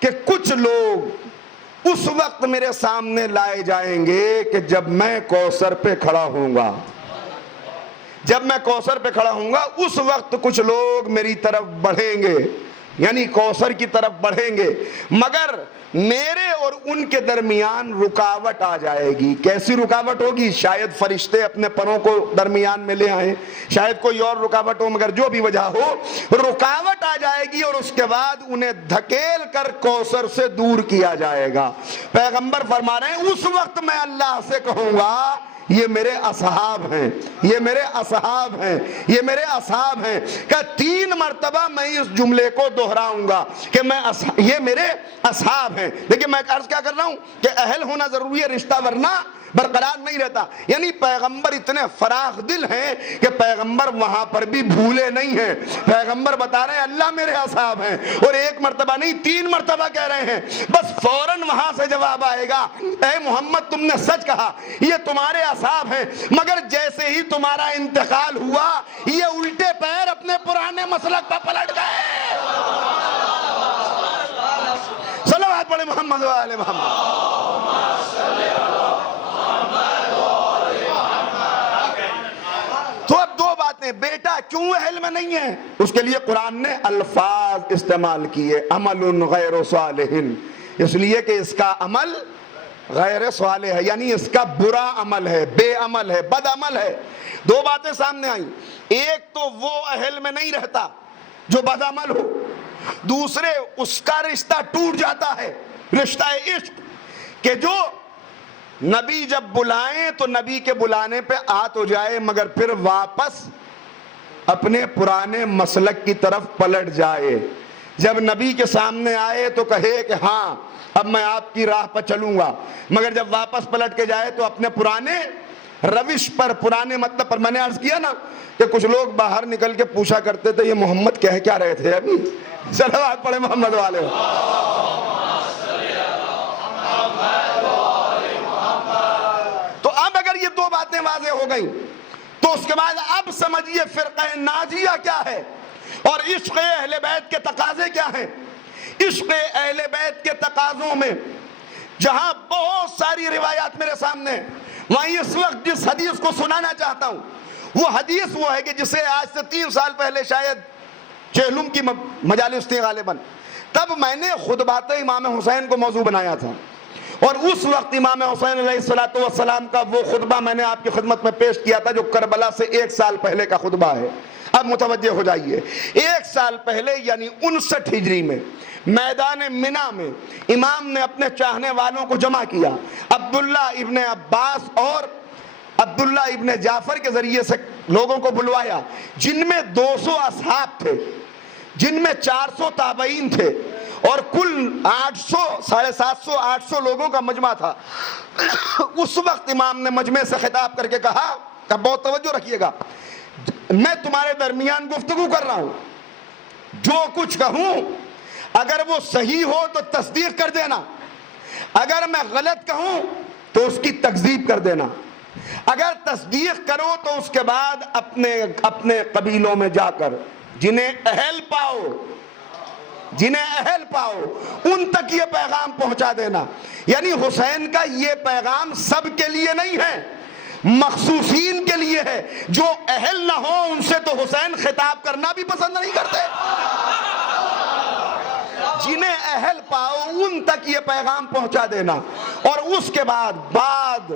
کہ کچھ لوگ اس وقت میرے سامنے لائے جائیں گے کہ جب میں کوثر پہ کھڑا ہوں گا. جب میں کوثر پہ کھڑا ہوں گا اس وقت کچھ لوگ میری طرف بڑھیں گے, یعنی کوثر کی طرف بڑھیں گے, مگر میرے اور ان کے درمیان رکاوٹ آ جائے گی. کیسی رکاوٹ ہوگی؟ شاید فرشتے اپنے پروں کو درمیان میں لے آئیں, شاید کوئی اور رکاوٹ ہو, مگر جو بھی وجہ ہو رکاوٹ آ جائے گی اور اس کے بعد انہیں دھکیل کر کوثر سے دور کیا جائے گا. پیغمبر فرما رہے ہیں اس وقت میں اللہ سے کہوں گا یہ میرے اصحاب ہیں, یہ میرے اصحاب ہیں, یہ میرے اصحاب ہیں. کہ 3 مرتبہ میں اس جملے کو دہراؤں گا کہ یہ میرے اصحاب ہیں. لیکن میں عرض کیا کر رہا ہوں کہ اہل ہونا ضروری ہے رشتہ, ورنہ برقرار نہیں رہتا. یعنی پیغمبر اتنے فراخ دل ہیں کہ پیغمبر وہاں پر بھی بھولے نہیں ہیں. پیغمبر بتا رہے ہیں اللہ میرے اصحاب ہیں, اور ایک مرتبہ نہیں 3 مرتبہ کہہ رہے ہیں. بس فوراً وہاں سے جواب آئے گا, اے محمد تم نے سچ کہا, یہ تمہارے اصحاب ہیں, مگر جیسے ہی تمہارا انتقال ہوا یہ الٹے پیر اپنے پرانے مسلک پر پلٹ گئے. صلوات پڑھے محمد و آل محمد. تو اب 2 باتیں, بیٹا کیوں اہل میں نہیں ہے, اس کے لیے قرآن نے الفاظ استعمال کیے, عمل غیر صالح, اس لیے کہ اس کا عمل غیر صالح ہے, یعنی اس کا برا عمل ہے, بے عمل ہے, بد عمل ہے. 2 باتیں سامنے آئیں, ایک تو وہ اہل میں نہیں رہتا جو بد عمل ہو, دوسرے اس کا رشتہ ٹوٹ جاتا ہے, رشتہ عشق, کہ جو نبی جب بلائیں تو نبی کے بلانے پہ آ تو جائے مگر پھر واپس اپنے پرانے مسلک کی طرف پلٹ جائے. جب نبی کے سامنے آئے تو کہے کہ ہاں اب میں آپ کی راہ پر چلوں گا, مگر جب واپس پلٹ کے جائے تو اپنے پرانے روش پر, پرانے مطلب پر. میں نے عرض کیا نا کہ کچھ لوگ باہر نکل کے پوچھا کرتے تھے یہ محمد کہہ کیا رہے تھے ابھی. صلوات پڑھے محمد والے. تو اب اگر یہ 2 باتیں واضح ہو گئیں تو اس کے بعد اب سمجھیے فرقہ ناجیہ کیا ہے اور عشق اہل بیت کے تقاضے کیا ہیں. عشق اہل بیت کے تقاضوں میں جہاں بہت ساری روایات میرے سامنے, وہیں اس وقت جس حدیث کو سنانا چاہتا ہوں وہ حدیث وہ ہے کہ جسے آج سے 3 سال پہلے شاید چہلم کی مجالس تھی غالباً, تب میں نے خطبات امام حسین کو موضوع بنایا تھا, اور اس وقت امام حسین علیہ السلام کا وہ خطبہ میں نے آپ کی خدمت میں پیش کیا تھا جو کربلا سے 1 سال پہلے کا خطبہ ہے. اب متوجہ ہو جائیے, 1 سال پہلے یعنی 59 ہجری میں میدان منا میں امام نے اپنے چاہنے والوں کو جمع کیا, عبداللہ ابن عباس اور عبداللہ ابن جعفر کے ذریعے سے لوگوں کو بلوایا, جن میں 200 اصحاب تھے, جن میں 400 تابعین تھے, اور کل 750-800 لوگوں کا مجمع تھا. اس وقت امام نے مجمع سے خطاب کر کے کہا کہ بہت توجہ رکھیے گا, میں تمہارے درمیان گفتگو کر رہا ہوں, جو کچھ کہوں اگر وہ صحیح ہو تو تصدیق کر دینا, اگر میں غلط کہوں تو اس کی تکذیب کر دینا. اگر تصدیق کرو تو اس کے بعد اپنے قبیلوں میں جا کر جنہیں اہل پاؤ ان تک یہ پیغام پہنچا دینا. یعنی حسین کا یہ پیغام سب کے لیے نہیں ہے, مخصوصین کے لیے ہے. جو اہل نہ ہو ان سے تو حسین خطاب کرنا بھی پسند نہیں کرتے. جنہیں اہل پاؤ ان تک یہ پیغام پہنچا دینا. اور اس کے بعد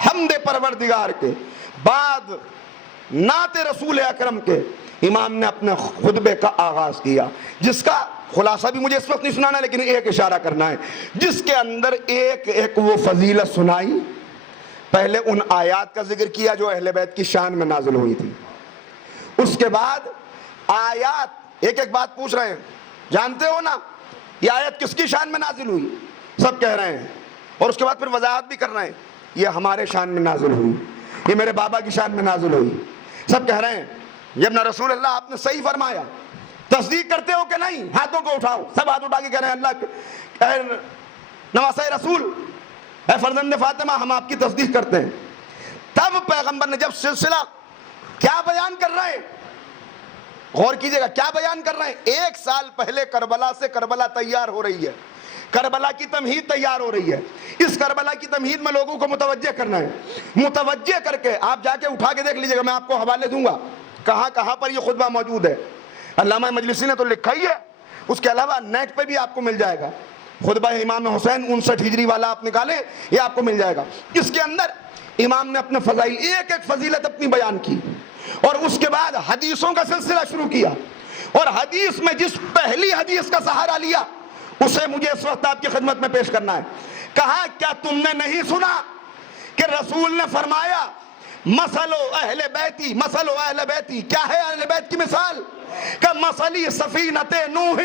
حمد پروردگار کے بعد نعت رسول اکرم کے امام نے اپنے خطبے کا آغاز کیا, جس کا خلاصہ بھی مجھے اس وقت نہیں سنانا لیکن ایک اشارہ کرنا ہے, جس کے اندر ایک وہ فضیلت سنائی. پہلے ان آیات کا ذکر کیا جو اہل بیت کی شان میں نازل ہوئی تھی. اس کے بعد آیات ایک بات پوچھ رہے ہیں, جانتے ہو نا یہ آیت کس کی شان میں نازل ہوئی؟ سب کہہ رہے ہیں, اور اس کے بعد پھر وضاحت بھی کر رہے ہیں یہ ہمارے شان میں نازل ہوئی, یہ میرے بابا کی شان میں نازل ہوئی. سب کہہ رہے ہیں یہ ابن رسول اللہ آپ نے صحیح فرمایا, تصدیق کرتے ہو کہ نہیں؟ ہاتھوں کو اٹھاؤ. سب ہاتھ اٹھا کے کہہ رہے ہیں اللہ نواسہ رسول, اے فرزند فاطمہ ہم آپ کی تصدیق کرتے ہیں. تب پیغمبر نے جب سلسلہ کیا بیان کر رہے ہیں, غور کیجئے گا کیا بیان کر رہے ہیں. 1 سال پہلے کربلا سے کربلا تیار ہو رہی ہے, کربلا کی تمہید تیار ہو رہی ہے. اس کربلا کی تمہید میں لوگوں کو متوجہ کرنا ہے. متوجہ کر کے آپ جا کے اٹھا کے دیکھ لیجئے گا, میں آپ کو حوالے دوں گا کہاں پر یہ خطبہ موجود ہے. علامہ مجلسی نے تو لکھا ہی ہے, اس کے علاوہ نیٹ پہ بھی آپ کو مل جائے گا. خطبہ امام حسین 59 ہجری والا آپ نکالیں, یہ آپ کو مل جائے گا. اس کے اندر امام نے اپنے فضائل ایک فضیلت اپنی بیان کی, اور اس کے بعد حدیثوں کا سلسلہ شروع کیا. اور حدیث میں جس پہلی حدیث کا سہارا لیا اسے مجھے اس وقت آپ کی خدمت میں پیش کرنا ہے. کہا کیا تم نے نہیں سنا کہ رسول نے فرمایا مثل اہل بیتی، مثل اہل بیتی، کیا ہے اہل بیت کی مثال؟ کہ مثلی سفینۃ نوح،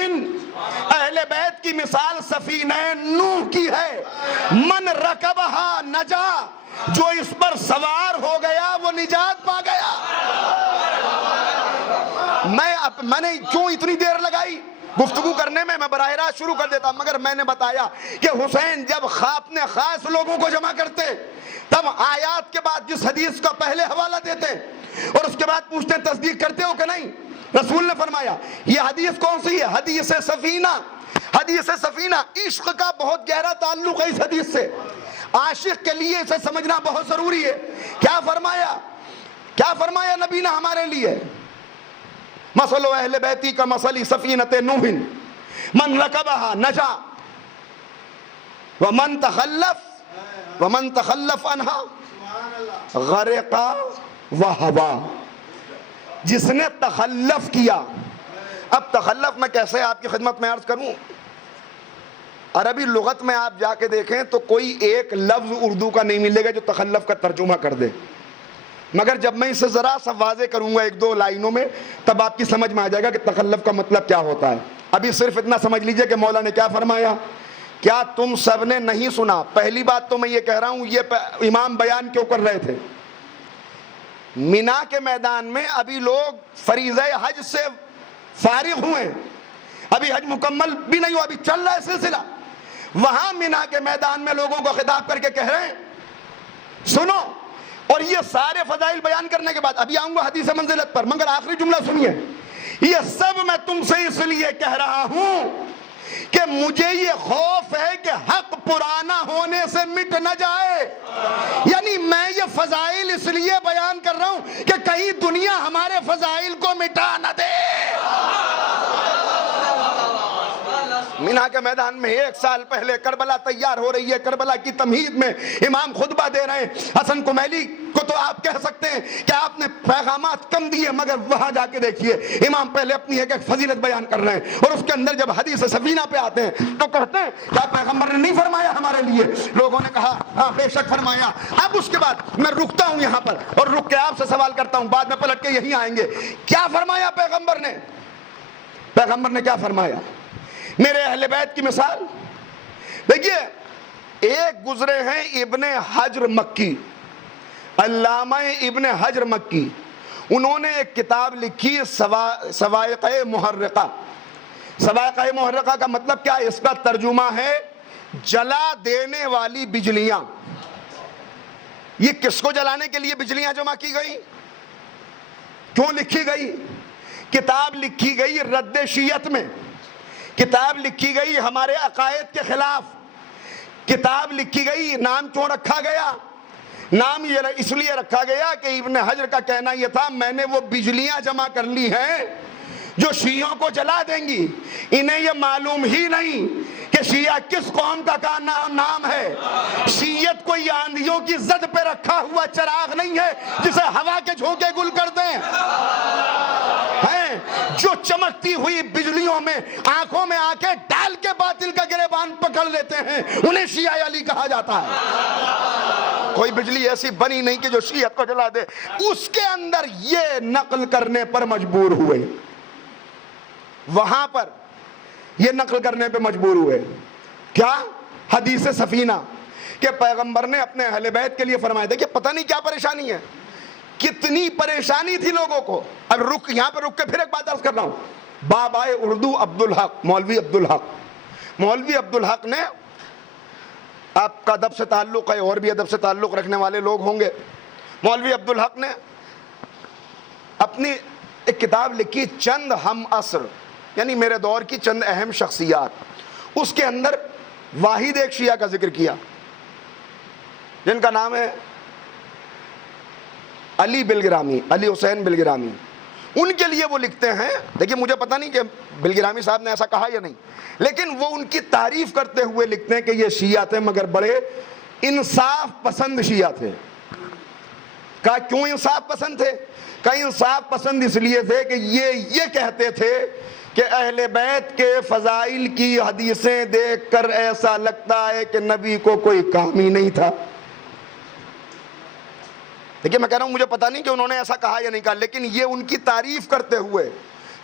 اہل بیت کی مثال سفینہ نوح کی ہے، من رکبہا نجا، جو اس پر سوار ہو گیا وہ نجات پا گیا۔ میں نے کیوں اتنی دیر لگائی گفتگو کرنے میں براہ راست شروع کر دیتا، مگر میں نے بتایا کہ حسین جب اپنے خاص لوگوں کو جمع کرتے تب آیات کے بعد جس حدیث کا پہلے حوالہ دیتے اور اس کے بعد پوچھتے تصدیق کرتے ہو کہ نہیں؟ رسول نے فرمایا یہ حدیث کون سی ہے؟ حدیث سفینہ۔ حدیث سفینہ، عشق کا بہت گہرا تعلق ہے اس حدیث سے، عاشق کے لیے اسے سمجھنا بہت ضروری ہے۔ کیا فرمایا؟ کیا فرمایا نبی نے ہمارے لیے؟ مثل اہل بیتی کا مثل سفینۃ نوح، من رکبہا نجا ومن تخلف عنہا غرق وہوا۔ جس نے تخلف کیا، اب تخلف میں کیسے آپ کی خدمت میں عرض کروں؟ عربی لغت میں آپ جا کے دیکھیں تو کوئی ایک لفظ اردو کا نہیں ملے گا جو تخلف کا ترجمہ کر دے، مگر جب میں اسے ذرا سا واضح کروں گا ایک دو لائنوں میں تب آپ کی سمجھ میں آ جائے گا کہ تخلف کا مطلب کیا ہوتا ہے۔ ابھی صرف اتنا سمجھ لیجئے کہ مولا نے کیا فرمایا۔ کیا تم سب نے نہیں سنا؟ پہلی بات تو میں یہ کہہ رہا ہوں، یہ امام بیان کیوں کر رہے تھے؟ مینا کے میدان میں ابھی لوگ فریضہ حج سے فارغ ہوئے، ابھی حج مکمل بھی نہیں ہوا، ابھی چل رہا ہے سلسلہ۔ وہاں مینا کے میدان میں لوگوں کو خطاب کر کے کہہ رہے ہیں سنو، اور یہ سارے فضائل بیان کرنے کے بعد ابھی آؤں گا حدیث منزلت پر، مگر آخری جملہ سنیے، یہ سب میں تم سے اس لیے کہہ رہا ہوں کہ مجھے یہ خوف ہے کہ حق پرانا ہونے سے مٹ نہ جائے۔ یعنی میں یہ فضائل اس لیے بیان کر رہا ہوں کہ کہیں دنیا ہمارے فضائل کو مٹا نہ دے۔ مینا کے میدان میں 1 سال پہلے کربلا تیار ہو رہی ہے، کربلا کی تمہید میں امام خطبہ دے رہے ہیں۔ حسن کمیلی کو تو آپ کہہ سکتے ہیں کہ آپ نے پیغامات کم دیے، مگر وہاں جا کے دیکھیے امام پہلے اپنی ایک فضیلت بیان کر رہے ہیں، اور اس کے اندر جب حدیث سفینہ پہ آتے ہیں تو کہتے ہیں کیا پیغمبر نے نہیں فرمایا ہمارے لیے؟ لوگوں نے کہا ہاں بے شک فرمایا۔ اب اس کے بعد میں رکتا ہوں یہاں پر اور رک کے آپ سے سوال کرتا ہوں، بعد میں پلٹ کے یہی آئیں گے۔ کیا فرمایا پیغمبر نے؟ پیغمبر نے کیا فرمایا؟ میرے اہل بیت کی مثال دیکھیے، ایک گزرے ہیں ابن حجر مکی، علامہ ابن حجر مکی، انہوں نے ایک کتاب لکھی صواعق محرقہ۔ صواعق محرقہ کا مطلب کیا ہے؟ اس کا ترجمہ ہے جلا دینے والی بجلیاں۔ یہ کس کو جلانے کے لیے بجلیاں جمع کی گئی؟ کیوں لکھی گئی؟ کتاب لکھی گئی رد شیعت میں، کتاب لکھی گئی ہمارے عقائد کے خلاف، کتاب لکھی گئی۔ نام کیوں رکھا گیا؟ نام یہ اس لیے رکھا گیا کہ ابن حجر کا کہنا یہ تھا میں نے وہ بجلیاں جمع کر لی ہیں جو شیعوں کو جلا دیں گی۔ انہیں یہ معلوم ہی نہیں کہ شیعہ کس قوم کا نام ہے۔ شیعت کوئی آندھیوں کی زد پہ رکھا ہوا چراغ نہیں ہے جسے ہوا کے جھونکے گل کر دیں، جو چمکتی ہوئی بجلیوں میں آنکھوں میں آنکھیں ڈال کے باطل کا گریبان پکڑ لیتے ہیں، انہیں شیعہ علی کہا جاتا ہے۔ کوئی بجلی ایسی بنی نہیں کہ جو شیعت کو جلا دے۔ اس کے اندر یہ نقل کرنے پر مجبور ہوئے، وہاں پر یہ نقل کرنے پہ مجبور ہوئے کیا؟ حدیث سفینہ کہ پیغمبر نے اپنے اہل بیت کے لیے فرمایا تھا کہ پتہ نہیں کیا پریشانی ہے، کتنی پریشانی تھی لوگوں کو۔ اب یہاں پہ رک کے پھر ایک بات عرض کر رہا ہوں۔ بابائے اردو عبدالحق، مولوی عبدالحق، مولوی عبدالحق نے، آپ کا ادب سے تعلق ہے اور بھی ادب سے تعلق رکھنے والے لوگ ہوں گے، مولوی عبدالحق نے اپنی ایک کتاب لکھی چند ہم عصر، یعنی میرے دور کی چند اہم شخصیات۔ اس کے اندر واحد ایک شیعہ کا ذکر کیا جن کا نام ہے علی بلگرامی، علی حسین بلگرامی۔ ان کے لیے وہ لکھتے ہیں، دیکھیے مجھے پتہ نہیں کہ بلگرامی صاحب نے ایسا کہا یا نہیں، لیکن وہ ان کی تعریف کرتے ہوئے لکھتے ہیں کہ یہ شیعہ تھے مگر بڑے انصاف پسند شیعہ تھے۔ کہا کیوں انصاف پسند تھے؟ کہا انصاف پسند اس لیے تھے کہ یہ کہتے تھے کہ اہل بیت کے فضائل کی حدیثیں دیکھ کر ایسا لگتا ہے کہ نبی کو کوئی کام ہی نہیں تھا۔ دیکھیے میں کہہ رہا ہوں مجھے پتہ نہیں کہ انہوں نے ایسا کہا یا نہیں کہا، لیکن یہ ان کی تعریف کرتے ہوئے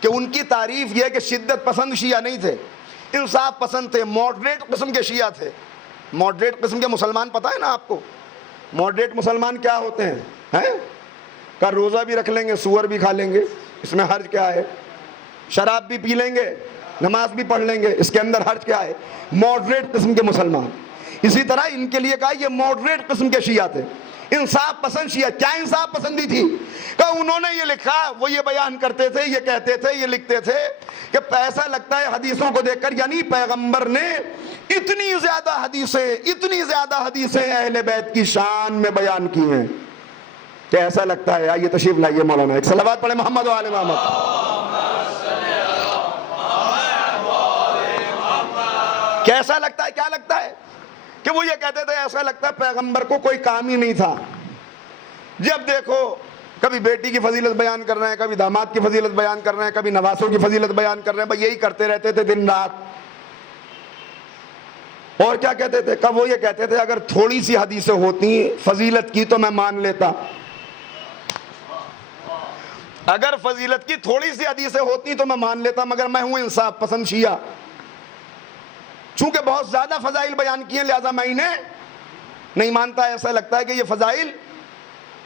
کہ ان کی تعریف یہ کہ شدت پسند شیعہ نہیں تھے، انصاف پسند تھے، ماڈریٹ قسم کے شیعہ تھے۔ ماڈریٹ قسم کے مسلمان پتہ ہے نا آپ کو؟ ماڈریٹ مسلمان کیا ہوتے ہیں؟ کہ روزہ بھی رکھ لیں گے، سور بھی کھا لیں گے، اس میں حرج کیا ہے؟ شراب بھی پی لیں گے، نماز بھی پڑھ لیں گے، اس کے اندر حرج کیا ہے؟ ماڈریٹ قسم کے مسلمان۔ اسی طرح ان کے لیے کہا یہ ماڈریٹ قسم کے شیعہ تھے، انصاف پسند شیعہ۔ کیا انصاف پسندی تھی؟ کہ انہوں نے یہ لکھا، وہ یہ بیان کرتے تھے، یہ کہتے تھے، یہ لکھتے تھے کہ ایسا لگتا ہے حدیثوں کو دیکھ کر، یعنی پیغمبر نے اتنی زیادہ حدیثیں اہل بیت کی شان میں بیان کی ہیں کہ ایسا لگتا ہے۔ آئیے تشریف لائیے مولانا، ایک صلوات پڑھیں محمد و آل محمد۔ کیسا لگتا ہے؟ کیا لگتا ہے؟ کہ وہ یہ کہتے تھے ایسا لگتا ہے پیغمبر کو کوئی کام ہی نہیں تھا، جب دیکھو کبھی بیٹی کی فضیلت بیان کر رہے ہیں، کبھی داماد کی فضیلت بیان کر رہے ہیں، کبھی نواسوں کی فضیلت بیان کر رہے ہیں، بھئی یہی کرتے رہتے تھے دن رات۔ اور کیا کہتے تھے؟ کہ وہ یہ کہتے تھے اگر تھوڑی سی حدیثیں ہوتی فضیلت کی تو میں مان لیتا، اگر فضیلت کی تھوڑی سی حدیثیں ہوتی تو میں مان لیتا، مگر میں ہوں انصاف پسند شیعہ، چونکہ بہت زیادہ فضائل بیان کیے لہذا میں انہیں نہیں مانتا۔ ایسا لگتا ہے کہ یہ فضائل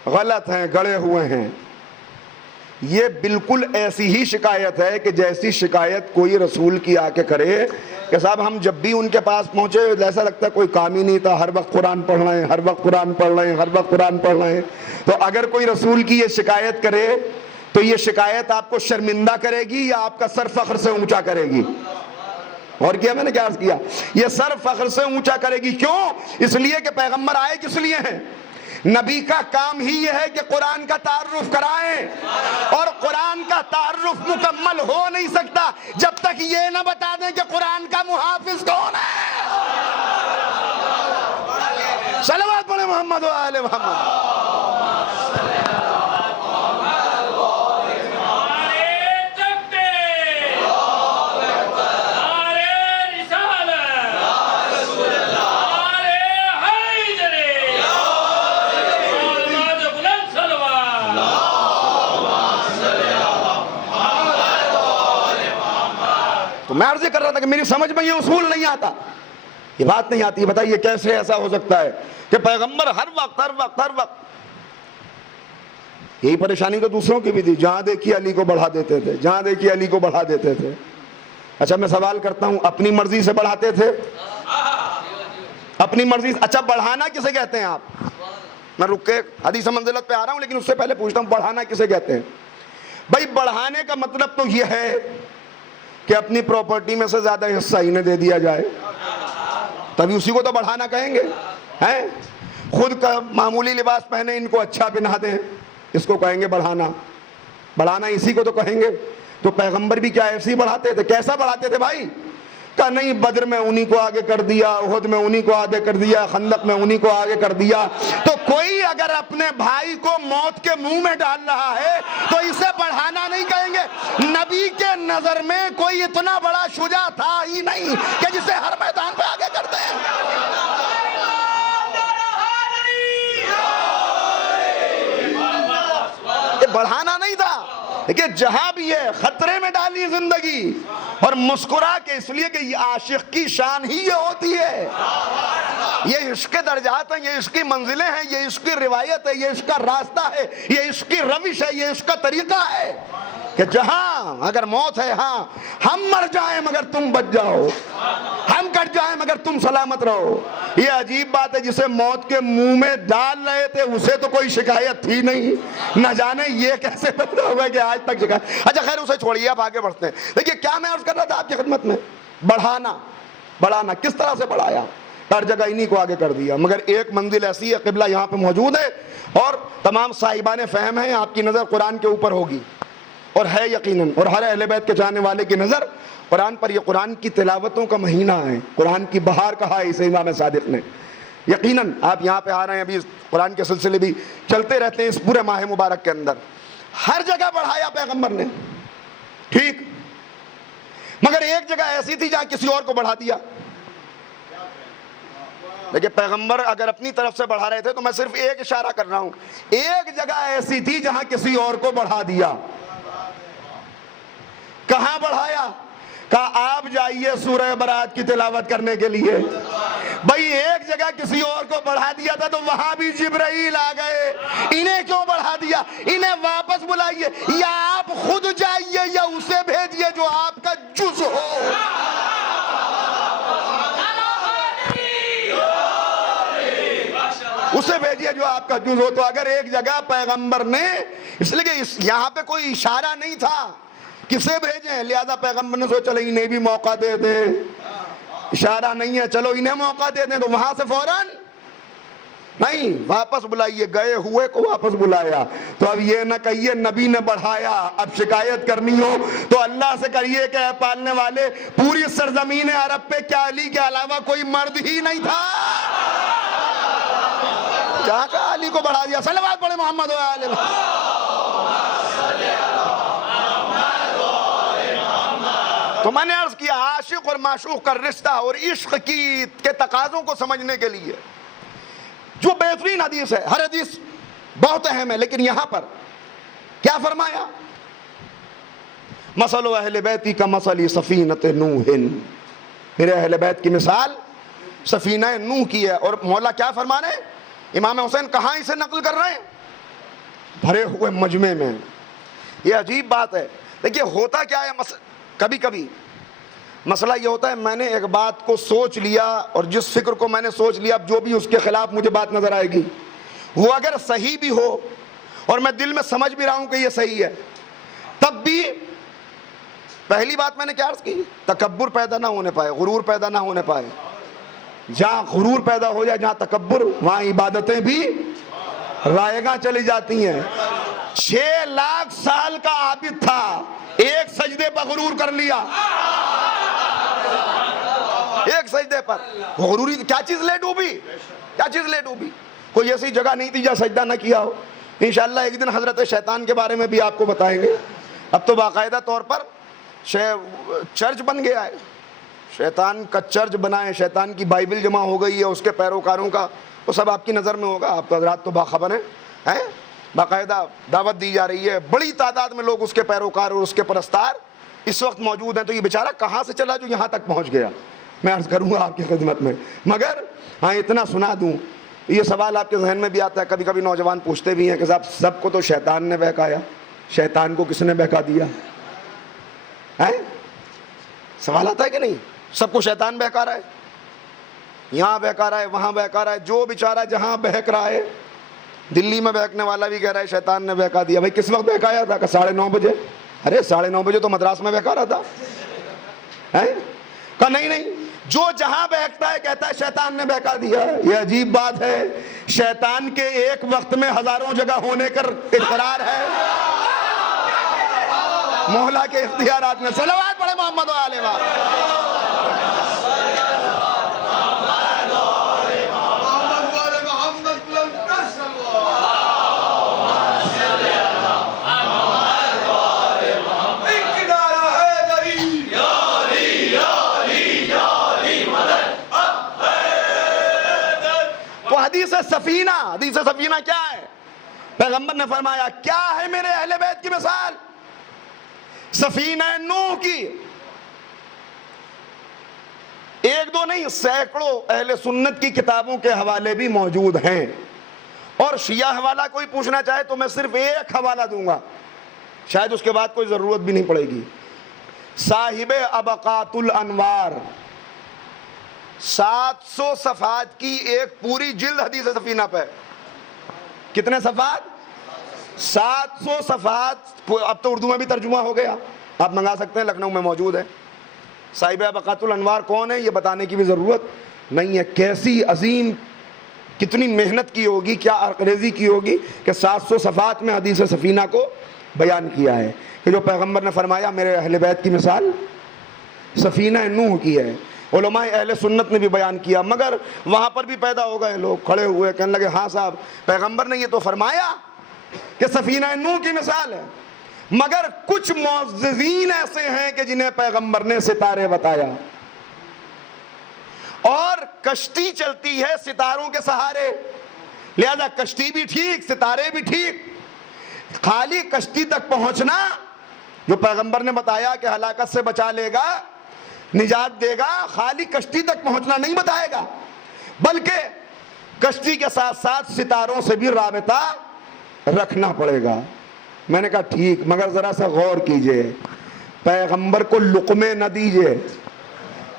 غلط ہیں، گڑے ہوئے ہیں۔ یہ بالکل ایسی ہی شکایت ہے کہ جیسی شکایت کوئی رسول کی آ کے کرے کہ صاحب ہم جب بھی ان کے پاس پہنچے ایسا لگتا ہے کوئی کام ہی نہیں تھا، ہر وقت قرآن پڑھ رہے ہیں، ہر وقت قرآن پڑھ رہے ہیں، ہر وقت قرآن پڑھ رہے ہیں۔ تو اگر کوئی رسول کی یہ شکایت کرے تو یہ شکایت آپ کو شرمندہ کرے گی یا آپ کا سر فخر سے اونچا کرے گی؟ اور کیا میں نے کیا عرض کیا؟ یہ سر فخر سے اونچا کرے گی۔ کیوں؟ اس لیے کہ پیغمبر آئے کس لیے ہیں؟ نبی کا کام ہی یہ ہے کہ قرآن کا تعارف کرائیں، اور قرآن کا تعارف مکمل ہو نہیں سکتا جب تک یہ نہ بتا دیں کہ قرآن کا محافظ کون ہے۔ صلوات پڑھیں محمد و آل محمد۔ تو میں عرض کر رہا تھا کہ میری سمجھ میں یہ اصول نہیں آتا، یہ بات نہیں آتی۔ بتائیے کیسے ایسا ہو سکتا ہے کہ پیغمبر ہر وقت یہی پریشانی تو دوسروں کی بھی تھی، جہاں دیکھیے علی کو بڑھا دیتے تھے، جہاں دیکھیے علی کو بڑھا دیتے تھے۔ اچھا میں سوال کرتا ہوں، اپنی مرضی سے بڑھاتے تھے؟ اپنی مرضی سے؟ اچھا بڑھانا کسے کہتے ہیں آپ؟ میں رک کے حدیث منزلت پہ آ رہا ہوں، لیکن اس سے پہلے پوچھتا ہوں بڑھانا کسے کہتے ہیں؟ بھائی بڑھانے کا مطلب تو یہ ہے کہ اپنی پراپرٹی میں سے زیادہ حصہ انہیں دے دیا جائے، تبھی اسی کو تو بڑھانا کہیں گے۔ ہیں خود کا معمولی لباس پہنے ان کو اچھا پہنا دیں، اس کو کہیں گے بڑھانا۔ بڑھانا اسی کو تو کہیں گے۔ تو پیغمبر بھی کیا ایسے ہی بڑھاتے تھے؟ کیسا بڑھاتے تھے بھائی؟ کہ نہیں بدر میں انہی کو آگے کر دیا، احد میں انہی کو آگے کر دیا، خندق میں انہی کو آگے کر دیا۔ تو کوئی اگر اپنے بھائی کو موت کے منہ میں ڈال رہا ہے تو اسے بڑھانا نہیں کہیں گے۔ نبی کے نظر میں کوئی اتنا بڑا شجاع تھا ہی نہیں کہ جسے ہر میدان پہ آگے کر دیں۔ یہ بڑھانا نہیں تھا کہ جہاں بھی ہے خطرے میں ڈالی زندگی اور مسکرا کے، اس لیے کہ یہ عاشق کی شان ہی یہ ہوتی ہے۔ یہ عشق کے درجات ہیں، یہ عشق کی منزلیں ہیں، یہ عشق کی روایت ہے، یہ عشق کا راستہ ہے، یہ عشق کی روش ہے، یہ عشق کا طریقہ ہے کہ جہاں اگر موت ہے، ہاں ہم مر جائیں مگر تم بچ جاؤ، ہم کٹ جائیں مگر تم سلامت رہو۔ یہ عجیب بات ہے، جسے موت کے منہ میں ڈال رہے تھے اسے تو کوئی شکایت تھی نہیں، نہ جانے یہ کیسے پیدا ہوا کہ آج تک شکایت۔ اچھا خیر اسے چھوڑیے، اب آگے بڑھتے ہیں۔ دیکھیے کیا میں عرض کر رہا تھا آپ کی خدمت میں، بڑھانا کس طرح سے بڑھایا؟ ہر جگہ انہی کو آگے کر دیا، مگر ایک منزل ایسی ہے، قبلہ یہاں پہ موجود ہے اور تمام صاحبان فہم ہیں، آپ کی نظر قرآن کے اوپر ہوگی اور ہے یقیناً، اور ہر اہل بیت کے چاہنے والے کی نظر قرآن پر۔ یہ قرآن کی تلاوتوں کا مہینہ ہے، قرآن کی بہار کہا ہے اسے امام صادق نے۔ یقیناً آپ یہاں پہ آ رہے ہیں، ابھی قرآن کے سلسلے بھی چلتے رہتے ہیں اس پورے ماہ مبارک کے اندر۔ ہر جگہ بڑھایا پیغمبر نے، ٹھیک، مگر ایک جگہ ایسی تھی جہاں کسی اور کو بڑھا دیا۔ لیکن پیغمبر اگر اپنی طرف سے بڑھا رہے تھے تو میں صرف ایک اشارہ کر رہا ہوں، ایک جگہ ایسی تھی جہاں کسی اور کو بڑھا دیا. کہاں بڑھایا؟ کہا آپ جائیے سورہ برات کی تلاوت کرنے کے لیے. بھائی ایک جگہ کسی اور کو بڑھا دیا تھا تو وہاں بھی جبرائیل آ گئے. انہیں کیوں بڑھا دیا؟ انہیں واپس بلائیے، یا آپ خود جائیے یا اسے بھیجیے جو آپ کا جز ہو. اسے بھیجیے جو آپ کا جز ہو. تو اگر ایک جگہ پیغمبر نے، اس لیے کہ یہاں پہ کوئی اشارہ نہیں تھا کسے بھیجیں، لہذا پیغمبر نے سوچا چلو انہیں بھی موقع دے دیں. اشارہ نہیں ہے، چلو انہیں موقع دے دیں. تو وہاں سے فوراً نہیں، واپس بلائیے. گئے ہوئے کو واپس بلایا. تو اب یہ نہ کہیے نبی نے بڑھایا. اب شکایت کرنی ہو تو اللہ سے کریے کہ اے پالنے والے، پوری سرزمین عرب پہ کیا علی کے علاوہ کوئی مرد ہی نہیں تھا؟ جہاں کا علی کو بڑھا دیا. صلوات پڑھے محمد و آل محمد. تو میں نے عرض کیا عاشق اور معشوق کا رشتہ اور عشق کے تقاضوں کو سمجھنے کے لیے جو بہترین حدیث ہے، ہر حدیث بہت اہم ہے، لیکن یہاں پر کیا فرمایا؟ مثل اہل بیتی کا مثل سفینۃ نوح، میرے اہل بیت کی مثال سفینہ نوح کی ہے. اور مولا کیا فرما رہے ہیں؟ امام حسین کہاں اسے نقل کر رہے ہیں؟ بھرے ہوئے مجمع میں. یہ عجیب بات ہے. دیکھیے ہوتا کیا ہے، کبھی کبھی مسئلہ یہ ہوتا ہے میں نے ایک بات کو سوچ لیا اور جس فکر کو میں نے سوچ لیا، اب جو بھی اس کے خلاف مجھے بات نظر آئے گی وہ اگر صحیح بھی ہو اور میں دل میں سمجھ بھی رہا ہوں کہ یہ صحیح ہے، تب بھی پہلی بات میں نے کیا عرض کی، تکبر پیدا نہ ہونے پائے، غرور پیدا نہ ہونے پائے. جہاں غرور پیدا ہو جائے، جہاں تکبر، وہاں عبادتیں بھی رائیگاں چلی جاتی ہیں. 6 لاکھ سال کا عابد تھا، ایک سجدے پر غرور کر لیا. ایک سجدے پر غروری کیا چیز لے ڈوبی، کیا چیز لے ڈوبی. کوئی ایسی جگہ نہیں تھی جہاں سجدہ نہ کیا ہو. انشاءاللہ ایک دن حضرت شیطان کے بارے میں بھی آپ کو بتائیں گے. اب تو باقاعدہ طور پر چرچ بن گیا ہے، شیطان کا چرچ بنا ہے، شیطان کی بائبل جمع ہو گئی ہے اس کے پیروکاروں کا. وہ سب آپ کی نظر میں ہوگا، آپ تو حضرات تو باخبر ہیں. باقاعدہ دعوت دی جا رہی ہے، بڑی تعداد میں لوگ اس کے پیروکار اور اس کے پرستار اس وقت موجود ہیں. تو یہ بیچارہ کہاں سے چلا جو یہاں تک پہنچ گیا؟ میں عرض کروں گا آپ کی خدمت میں. مگر ہاں اتنا سنا دوں، یہ سوال آپ کے ذہن میں بھی آتا ہے. کبھی کبھی نوجوان پوچھتے بھی ہیں کہ صاحب سب کو تو شیطان نے بہکایا، شیطان کو کس نے بہکا دیا ہے؟ سوال آتا ہے کہ نہیں؟ سب کو شیطان بہکا رہا ہے، یہاں بہکا رہا ہے، وہاں بہکا رہا ہے. جو بیچارہ جہاں بہک رہا ہے، دلی میں بہکنے والا بھی کہہ رہا ہے شیطان نے بہکا دیا. بھائی کس وقت بہکایا تھا؟ کہ 9:30 بجے. ارے 9:30 بجے تو مدراس میں بہکا رہا تھا. کہ نہیں، جو جہاں بہکتا ہے کہتا ہے شیطان نے بہکا دیا. یہ عجیب بات ہے، شیطان کے ایک وقت میں ہزاروں جگہ ہونے کا اقرار ہے مولا کے اختیارات میں. صلوات پڑھے محمد و آل محمد. حدیث سفینہ کیا ہے؟ پیغمبر نے فرمایا کیا ہے میرے اہل بیت کی مثال؟ سفینہ نوح کی. ایک دو نہیں، سینکڑوں اہل سنت کی کتابوں کے حوالے بھی موجود ہیں. اور شیعہ حوالہ کوئی پوچھنا چاہے تو میں صرف ایک حوالہ دوں گا، شاید اس کے بعد کوئی ضرورت بھی نہیں پڑے گی. صاحب ابقات الانوار، 700 صفحات کی ایک پوری جلد حدیث سفینہ پہ. کتنے صفحات؟ 700 صفحات. اب تو اردو میں بھی ترجمہ ہو گیا، آپ منگا سکتے ہیں، لکھنؤ میں موجود ہے. صاحب ابقات الانوار کون ہے یہ بتانے کی بھی ضرورت نہیں ہے. کیسی عظیم، کتنی محنت کی ہوگی، کیا عرقریزی کی ہوگی کہ 700 صفحات میں حدیث سفینہ کو بیان کیا ہے. کہ جو پیغمبر نے فرمایا میرے اہل بیت کی مثال سفینہ نوح کی ہے. علماء اہل سنت نے بھی بیان کیا. مگر وہاں پر بھی پیدا ہو گئے لوگ، کھڑے ہوئے کہنے لگے ہاں صاحب پیغمبر نے یہ تو فرمایا کہ سفینہ نوح کی مثال ہے، مگر کچھ معززین ایسے ہیں کہ جنہیں پیغمبر نے ستارے بتایا، اور کشتی چلتی ہے ستاروں کے سہارے، لہذا کشتی بھی ٹھیک، ستارے بھی ٹھیک. خالی کشتی تک پہنچنا جو پیغمبر نے بتایا کہ ہلاکت سے بچا لے گا، نجات دے گا، خالی کشتی تک پہنچنا نہیں بتائے گا، بلکہ کشتی کے ساتھ ساتھ ستاروں سے بھی رابطہ رکھنا پڑے گا. میں نے کہا ٹھیک، مگر ذرا سا غور کیجئے، پیغمبر کو لقمے نہ دیجئے.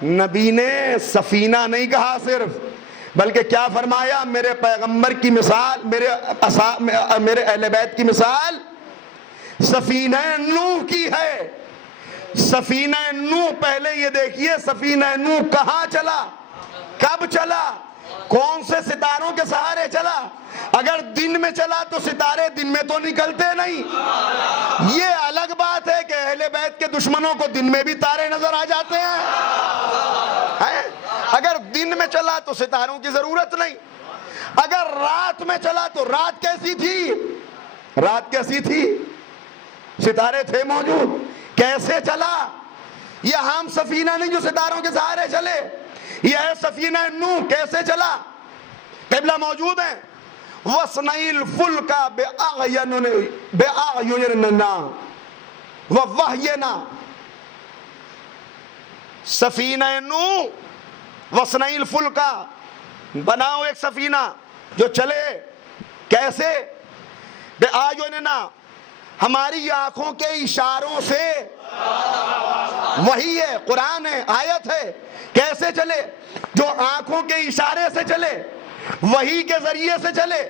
نبی نے سفینہ نہیں کہا صرف، بلکہ کیا فرمایا؟ میرے پیغمبر کی مثال، میرے اہل بیت کی مثال سفینہ نوح کی ہے. سفینہ نوح، پہلے یہ دیکھیے سفینہ نوح کہاں چلا، کب چلا، کون سے ستاروں کے سہارے چلا؟ اگر دن میں چلا تو ستارے دن میں تو نکلتے نہیں. یہ الگ بات ہے کہ اہل بیت کے دشمنوں کو دن میں بھی تارے نظر آ جاتے ہیں. اگر دن میں چلا تو ستاروں کی ضرورت نہیں. اگر رات میں چلا تو رات کیسی تھی؟ رات کیسی تھی؟ ستارے تھے موجود. کیسے چلا؟ یہ عام سفینہ نہیں جو ستاروں کے سہارے چلے، یہ ہے سفینہ نوح. کیسے چلا؟ قبلہ موجود ہے. وَاصْنَعِ الْفُلْكَ بِأَعْيُنِنَا وَوَحْيِنَا. سفینہ نوح، وَاصْنَعِ الْفُلْكَ، بناؤ ایک سفینہ جو چلے. کیسے؟ بِأَعْيُنِنَا، ہماری آنکھوں کے اشاروں سے. وہی ہے، قرآن ہے، آیت ہے. کیسے چلے؟ جو آنکھوں کے اشارے سے چلے، وہی کے ذریعے سے چلے.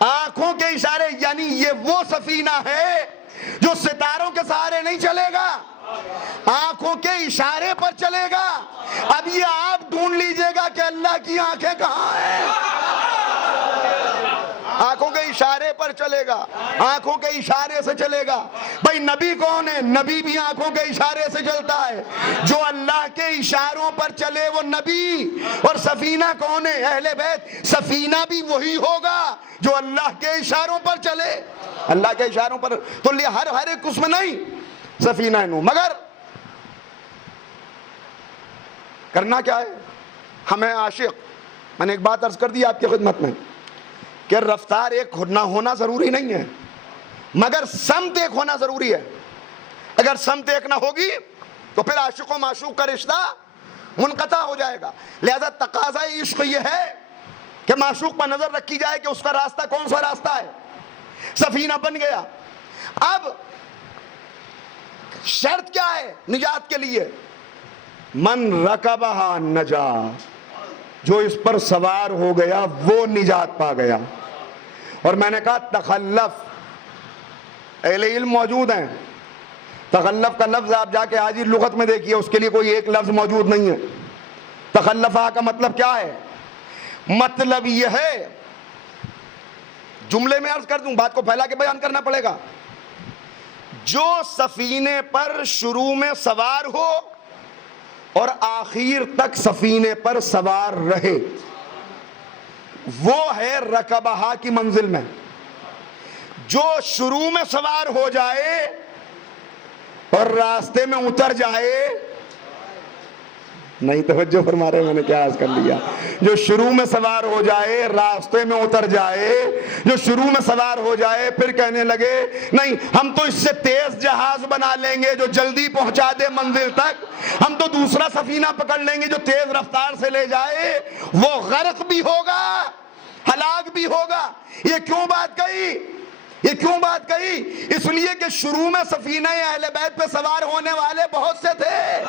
آنکھوں کے اشارے یعنی یہ وہ سفینہ ہے جو ستاروں کے سہارے نہیں چلے گا، آنکھوں کے اشارے پر چلے گا. اب یہ آپ ڈھونڈ لیجئے گا کہ اللہ کی آنکھیں کہاں ہیں. آنکھوں کے اشارے پر چلے گا، آنکھوں کے اشارے سے چلے گا. بھئی نبی کون ہے؟ نبی بھی آنکھوں کے اشارے سے چلتا ہے. جو اللہ کے اشاروں پر چلے وہ نبی. اور سفینہ کون ہے؟ اہل بیت. سفینہ بھی وہی ہوگا جو اللہ کے اشاروں پر چلے. اللہ کے اشاروں پر تو ہر ایک اس میں نہیں سفینہ نوح. مگر کرنا کیا ہے؟ ہمیں عاشق، میں نے ایک بات عرض کر دی آپ کی خدمت میں کہ رفتار ایک ہونا ضروری نہیں ہے، مگر سمت ایک ہونا ضروری ہے. اگر سمت ایک نہ ہوگی تو پھر عاشق و معشوق کا رشتہ منقطع ہو جائے گا. لہذا تقاضا عشق یہ ہے کہ معشوق پر نظر رکھی جائے کہ اس کا راستہ کون سا راستہ ہے. سفینہ بن گیا. اب شرط کیا ہے نجات کے لیے؟ من رکبہا نجا، جو اس پر سوار ہو گیا وہ نجات پا گیا. اور میں نے کہا تخلف، اہل علم موجود ہیں. تخلف کا لفظ آپ جا کے حاجی لغت میں دیکھیے، اس کے لیے کوئی ایک لفظ موجود نہیں ہے. تخلفہ کا مطلب کیا ہے؟ مطلب یہ ہے، جملے میں عرض کر دوں، بات کو پھیلا کے بیان کرنا پڑے گا. جو سفینے پر شروع میں سوار ہو اور آخر تک سفینے پر سوار رہے، وہ ہے رکبہا کی منزل میں. جو شروع میں سوار ہو جائے اور راستے میں اتر جائے، نہیں توجہ فرما رہے، میں نے کیا عرض کر لیا. جو شروع میں سوار ہو جائے، راستے میں اتر جائے، جو شروع میں سوار ہو جائے پھر کہنے لگے نہیں ہم تو اس سے تیز جہاز بنا لیں گے جو جلدی پہنچا دے منزل تک، ہم تو دوسرا سفینہ پکڑ لیں گے جو تیز رفتار سے لے جائے، وہ غرق بھی ہوگا، ہلاک بھی ہوگا. یہ کیوں بات کہی؟ یہ کیوں بات کہی؟ اس لیے کہ شروع میں سفینہ اہل بیت پہ سوار ہونے والے بہت سے تھے،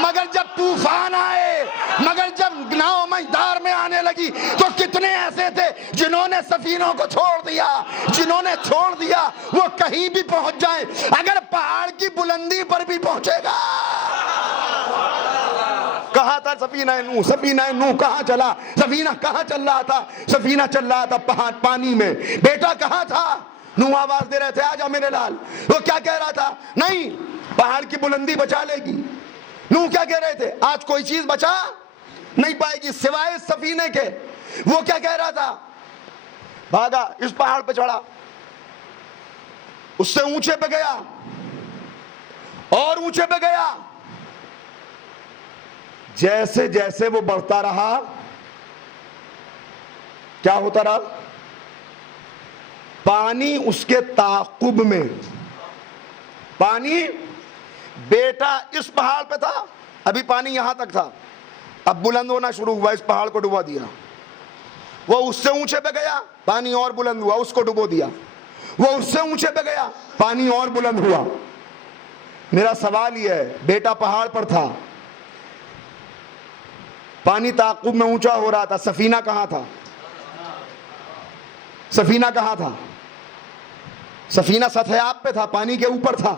مگر جب طوفان آئے، مگر جب ناؤ مجدار میں آنے لگی تو کتنے ایسے تھے جنہوں نے سفینوں کو چھوڑ دیا. جنہوں نے چھوڑ دیا وہ کہیں بھی پہنچ جائیں، اگر پہاڑ کی بلندی پر بھی پہنچے گا. کہا تھا سفینہ نوح. سفینہ نوح کہاں چلا؟ سفینہ کہاں چل رہا تھا؟ سفینہ چل رہا تھا پانی میں. بیٹا کہاں تھا؟ نوح آواز دے رہے تھے آجا میرے لال. وہ کیا کہہ رہا تھا؟ نہیں پہاڑ کی بلندی بچا لے گی. نوح کیا کہہ رہے تھے؟ آج کوئی چیز بچا نہیں پائے گی سوائے سفینے کے. وہ کیا کہہ رہا تھا؟ بھاگا اس پہاڑ پہ چڑھا، اس سے اونچے پہ گیا اور اونچے پہ گیا. جیسے جیسے وہ بڑھتا رہا کیا ہوتا رہا؟ پانی اس کے تعاقب میں، پانی بیٹا اس پہاڑ پہ تھا، ابھی پانی یہاں تک تھا، اب بلند ہونا شروع ہوا، اس پہاڑ کو ڈبا دیا، وہ اس سے اونچے پہ گیا، پانی اور بلند ہوا، اس کو ڈبو دیا، وہ اس سے اونچے پہ گیا، پانی اور بلند ہوا۔ میرا سوال یہ ہے، بیٹا پہاڑ پر تھا، پانی تعاقب میں اونچا ہو رہا تھا، سفینہ کہاں تھا؟ سفینہ کہاں تھا؟ سفینہ سطح آب پہ تھا، پانی کے اوپر تھا۔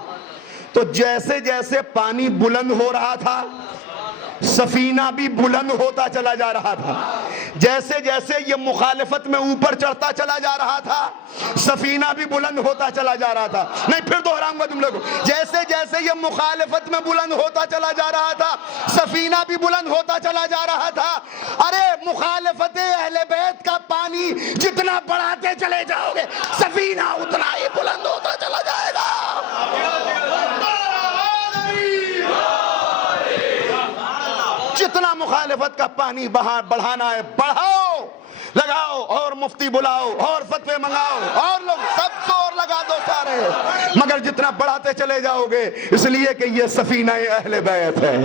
تو جیسے جیسے پانی بلند ہو رہا تھا سفینہ بھی بلند ہوتا چلا جا رہا تھا، جیسے جیسے یہ مخالفت میں اوپر چڑھتا چلا جا رہا تھا سفینہ بھی بلند ہوتا چلا جا رہا تھا۔ نہیں، پھر دوہراؤں گا تم لوگوں، جیسے جیسے یہ مخالفت میں بلند ہوتا چلا جا رہا تھا سفینہ بھی بلند ہوتا چلا جا رہا تھا۔ ارے مخالفت اہل بیت کا پانی جتنا بڑھاتے چلے جاؤ گے سفینہ اتنا ہی بلند ہوتا چلا جائے گا۔ جتنا مخالفت کا پانی بڑھانا ہے بڑھاؤ، لگاؤ، اور مفتی بلاؤ، اور فتوے منگاؤ، اور لوگ سب زور لگا دو سارے، مگر جتنا بڑھاتے چلے جاؤ گے، اس لیے کہ یہ سفینہ اہل بیت ہے،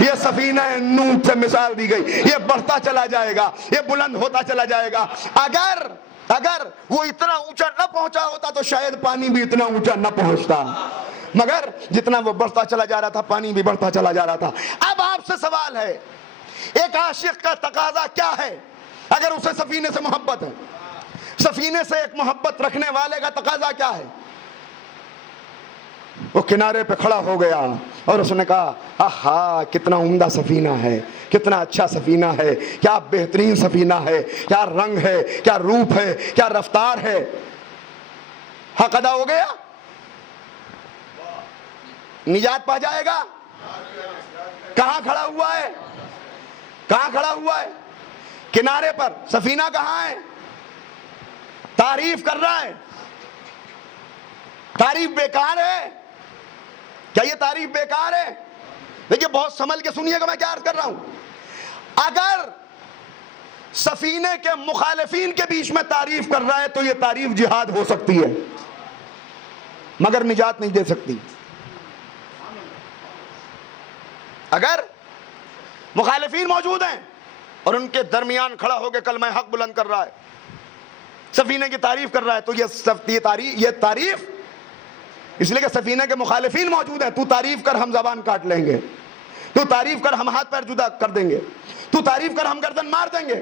یہ سفینہ نوح سے مثال دی گئی، یہ بڑھتا چلا جائے گا، یہ بلند ہوتا چلا جائے گا۔ اگر وہ اتنا اونچا نہ پہنچا ہوتا تو شاید پانی بھی اتنا اونچا نہ پہنچتا، مگر جتنا وہ بڑھتا چلا جا رہا تھا پانی بھی بڑھتا چلا جا رہا تھا۔ اب آپ سے سوال ہے، ایک عاشق کا تقاضا کیا ہے؟ اگر اسے سفینے سے محبت ہے، سفینے سے ایک محبت رکھنے والے کا تقاضا کیا ہے؟ وہ کنارے پہ کھڑا ہو گیا اور اس نے کہا آہا کتنا عمدہ سفینہ ہے، کتنا اچھا سفینہ ہے، کیا بہترین سفینہ ہے، کیا رنگ ہے، کیا روپ ہے، کیا رفتار ہے۔ حق ادا ہو گیا، نجات پا جائے گا۔ کہاں کھڑا ہوا ہے؟ کہاں کھڑا ہوا ہے؟ کنارے پر۔ سفینہ کہاں ہے؟ تعریف کر رہا ہے۔ تعریف بیکار ہے؟ کیا یہ تعریف بیکار ہے؟ دیکھیے بہت سنبھل کے سنیے گا میں کیا عرض کر رہا ہوں۔ اگر سفینے کے مخالفین کے بیچ میں تعریف کر رہا ہے تو یہ تعریف جہاد ہو سکتی ہے مگر نجات نہیں دے سکتی۔ اگر مخالفین موجود ہیں اور ان کے درمیان کھڑا ہو کے کلمہ حق بلند کر رہا ہے، سفینے کی تعریف کر رہا ہے، تو یہ تعریف اس لیے کہ سفینے کے مخالفین موجود ہیں، تو تعریف کر ہم زبان کاٹ لیں گے، تو تعریف کر ہم ہاتھ پیر جدا کر دیں گے، تو تعریف کر ہم گردن مار دیں گے،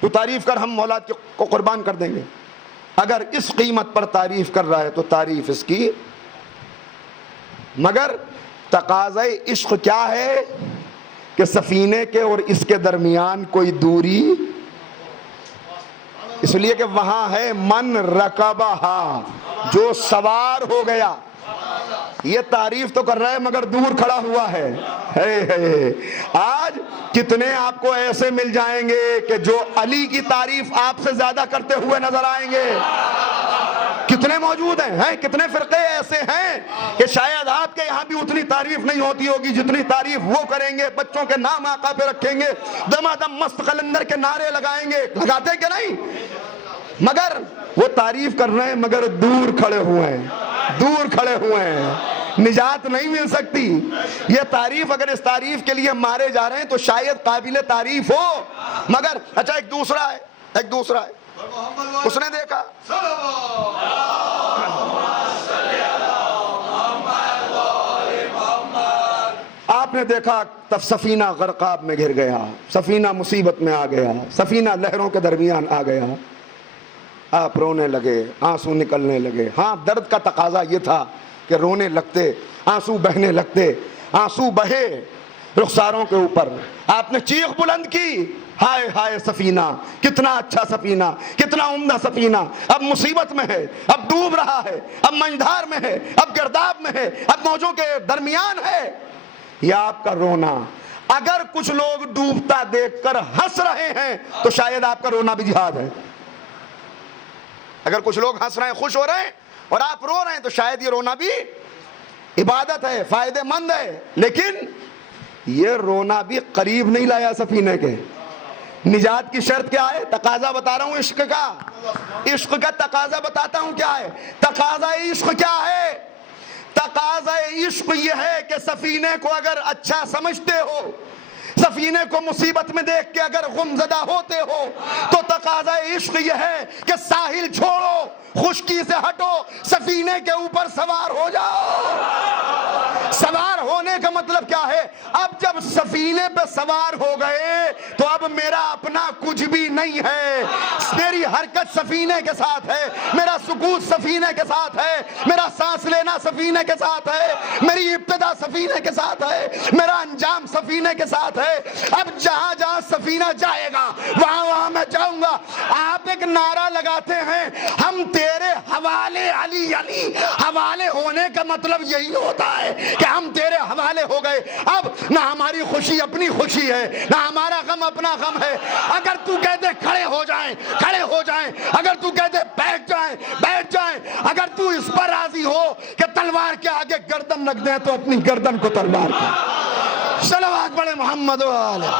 تو تعریف کر ہم اولاد کو قربان کر دیں گے۔ اگر اس قیمت پر تعریف کر رہا ہے تو تعریف اس کی، مگر تقاضۂ عشق کیا ہے کہ سفینے کے اور اس کے درمیان کوئی دوری، اس لیے کہ وہاں ہے من رکبہا، جو سوار ہو گیا۔ یہ تعریف تو کر رہا ہے مگر دور کھڑا ہوا ہے۔ آج کتنے آپ کو ایسے مل جائیں گے کہ جو علی کی تعریف آپ سے زیادہ کرتے ہوئے نظر آئیں گے؟ کتنے موجود ہیں؟ کتنے فرقے ایسے ہیں کہ شاید آپ کے یہاں بھی اتنی تعریف نہیں ہوتی ہوگی جتنی تعریف وہ کریں گے، بچوں کے نام آقا پہ رکھیں گے، دمادم مست قلندر کے نعرے لگائیں گے، لگاتے کہ نہیں؟ مگر وہ تعریف کر رہے ہیں مگر دور کھڑے ہوئے ہیں، دور کھڑے ہوئے ہیں، نجات نہیں مل سکتی۔ یہ تعریف اگر اس تعریف کے لیے مارے جا رہے ہیں تو شاید قابل تعریف ہو، مگر اچھا ایک دوسرا ہے اس نے دیکھا آپ نے دیکھا تب سفینہ غرقاب میں گر گیا، سفینہ مصیبت میں آ گیا، سفینہ لہروں کے درمیان آ گیا، آپ رونے لگے، آنسو نکلنے لگے۔ ہاں درد کا تقاضا یہ تھا کہ رونے لگتے، آنسو بہنے لگتے، آنسو بہے رخساروں کے اوپر، آپ نے چیخ بلند کی، ہائے ہائے سفینہ، کتنا اچھا سفینہ، کتنا عمدہ سفینہ، اب مصیبت میں ہے، اب ڈوب رہا ہے، اب منجھار میں ہے، اب گرداب میں ہے، اب موجوں کے درمیان ہے۔ یہ آپ کا رونا، اگر کچھ لوگ ڈوبتا دیکھ کر ہنس رہے ہیں تو شاید آپ کا رونا بھی جہاد ہے۔ اگر کچھ لوگ ہنس رہے ہیں، خوش ہو رہے ہیں اور آپ رو رہے ہیں تو شاید یہ رونا بھی عبادت ہے، فائدہ مند ہے۔ لیکن یہ رونا بھی قریب نہیں لایا سفینے کے. نجات کی شرط کیا ہے؟ تقاضا بتا رہا ہوں عشق کا. عشق کا تقاضا بتاتا ہوں کیا ہے. تقاضا عشق کیا ہے؟ تقاضا عشق یہ ہے کہ سفینے کو اگر اچھا سمجھتے ہو، سفینے کو مصیبت میں دیکھ کے اگر غمزدہ ہوتے ہو، تو تقاضا عشق یہ ہے کہ ساحل چھوڑو، خشکی سے ہٹو، سفینے کے اوپر سوار ہو جاؤ. سوار ہونے کا مطلب کیا ہے؟ اب جب سفینے پہ سوار ہو گئے تو اب میرا اپنا کچھ بھی نہیں ہے. میری حرکت سفینے کے ساتھ ہے، میرا سکوت سفینے کے ساتھ ہے، میرا سانس لینا سفینے کے ساتھ ہے، میری ابتدا سفینے کے ساتھ ہے، میرا انجام سفینے کے ساتھ ہے. اب جہاں جہاں سفینہ جائے گا وہاں وہاں میں جاؤں گا. آپ ایک نعرہ لگاتے ہیں ہم تیرے حوالے علی. علی حوالے ہونے کا مطلب یہی ہوتا ہے کہ ہم تیرے حوالے ہو گئے. اب نہ ہماری خوشی اپنی خوشی ہے، نہ ہمارا غم اپنا غم ہے. اگر تو کہتے کھڑے ہو جائیں کھڑے ہو جائیں، اگر تو کہتے بیٹھ جائیں بیٹھ جائیں، اگر تو اس پر راضی ہو کہ تلوار کے آگے گردن رکھ دیں تو اپنی گردن کو تلوار کر. صلوات پڑھے محمد و آلہ.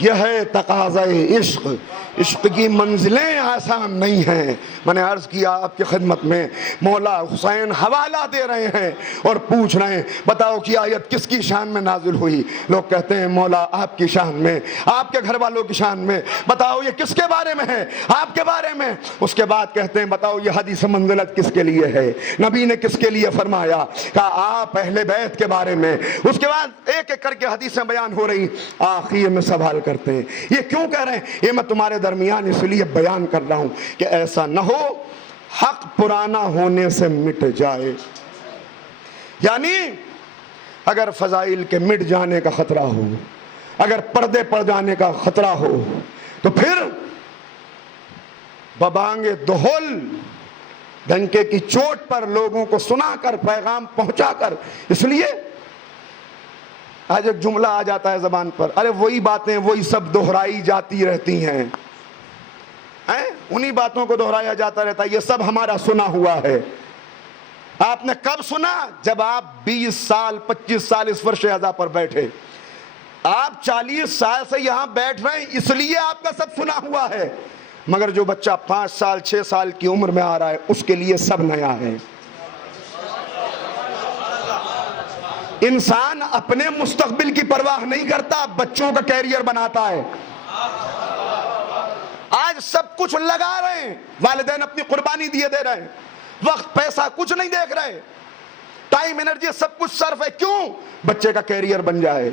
یہ ہے تقاضا عشق. عشق کی منزلیں آسان نہیں ہیں. میں نے عرض کیا آپ کی خدمت میں، مولا حسین حوالہ دے رہے ہیں اور پوچھ رہے ہیں بتاؤ کہ آیت کس کی شان میں نازل ہوئی؟ لوگ کہتے ہیں مولا آپ کی شان میں، آپ کے گھر والوں کی شان میں. بتاؤ یہ کس کے بارے میں ہے؟ آپ کے بارے میں. اس کے بعد کہتے ہیں بتاؤ یہ حدیث منزلت کس کے لیے ہے؟ نبی نے کس کے لیے فرمایا؟ کہا آپ اہل بیت کے بارے میں. اس کے بعد ایک ایک کر کے حدیثیں بیان ہو رہی. آخر میں سوال کرتے ہیں یہ کیوں کہہ رہے ہیں؟ یہ میں تمہارے درمیان اس لیے بیان کر رہا ہوں کہ ایسا نہ ہو حق پرانا ہونے سے مٹ جائے. یعنی اگر فضائل کے مٹ جانے کا خطرہ ہو، اگر پردے پڑ جانے کا خطرہ ہو، تو پھر ببانگے دہل ڈنکے کی چوٹ پر لوگوں کو سنا کر پیغام پہنچا کر. اس لیے آج ایک جملہ آ جاتا ہے زبان پر، ارے وہی باتیں وہی سب دہرائی جاتی رہتی ہیں. انہی باتوں کو دہرایا جاتا رہتا ہے، یہ سب ہمارا سنا ہوا ہے. آپ نے کب سنا؟ جب آپ 20 سال 25 سال اس فرش اعضاء پر بیٹھے. آپ 40 سال سے یہاں بیٹھ رہے ہیں اس لیے آپ کا سب سنا ہوا ہے. مگر جو بچہ 5 سال 6 سال کی عمر میں آ رہا ہے اس کے لیے سب نیا ہے. انسان اپنے مستقبل کی پرواہ نہیں کرتا، بچوں کا کیریئر بناتا ہے. آج سب کچھ لگا رہے ہیں، والدین اپنی قربانی دیے دے رہے ہیں، وقت پیسہ کچھ نہیں دیکھ رہے، ٹائم انرجی سب کچھ صرف ہے. کیوں؟ بچے کا کیریئر بن جائے،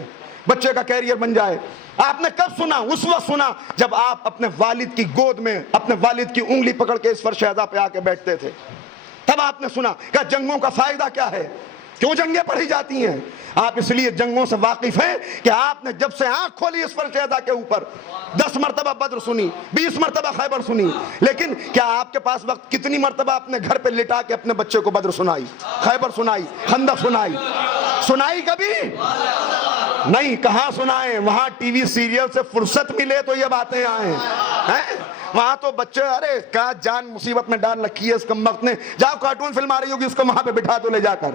بچے کا کیریئر بن جائے. آپ نے کب سنا؟ اس وقت سنا جب آپ اپنے والد کی گود میں اپنے والد کی انگلی پکڑ کے اس فرش اعضاء پہ آ کے بیٹھتے تھے. تب آپ نے سنا کہ جنگوں کا فائدہ کیا ہے، کیوں جنگیں پڑھی جاتی ہیں. آپ اس لیے جنگوں سے واقف ہیں کہ آپ نے جب سے آنکھ کھولی اس فرش اعضاء کے اوپر 10 مرتبہ بدر سنی، 20 مرتبہ خیبر سنی. لیکن کیا آپ کے پاس وقت کتنی مرتبہ اپنے گھر پہ لٹا کے اپنے بچے کو بدر سنائی، خیبر سنائی، خندق سنائی؟ سنائی کبھی نہیں. کہاں سنائیں؟ وہاں ٹی وی سیریل سے فرصت ملے تو یہ باتیں آئیں. وہاں تو بچے ارے کیا جان مصیبت میں ڈال رکھی ہے اس کمبخت نے، جاؤ کارٹون فلم آ رہی ہوگی اس کو وہاں پہ بٹھا دو لے جا کر.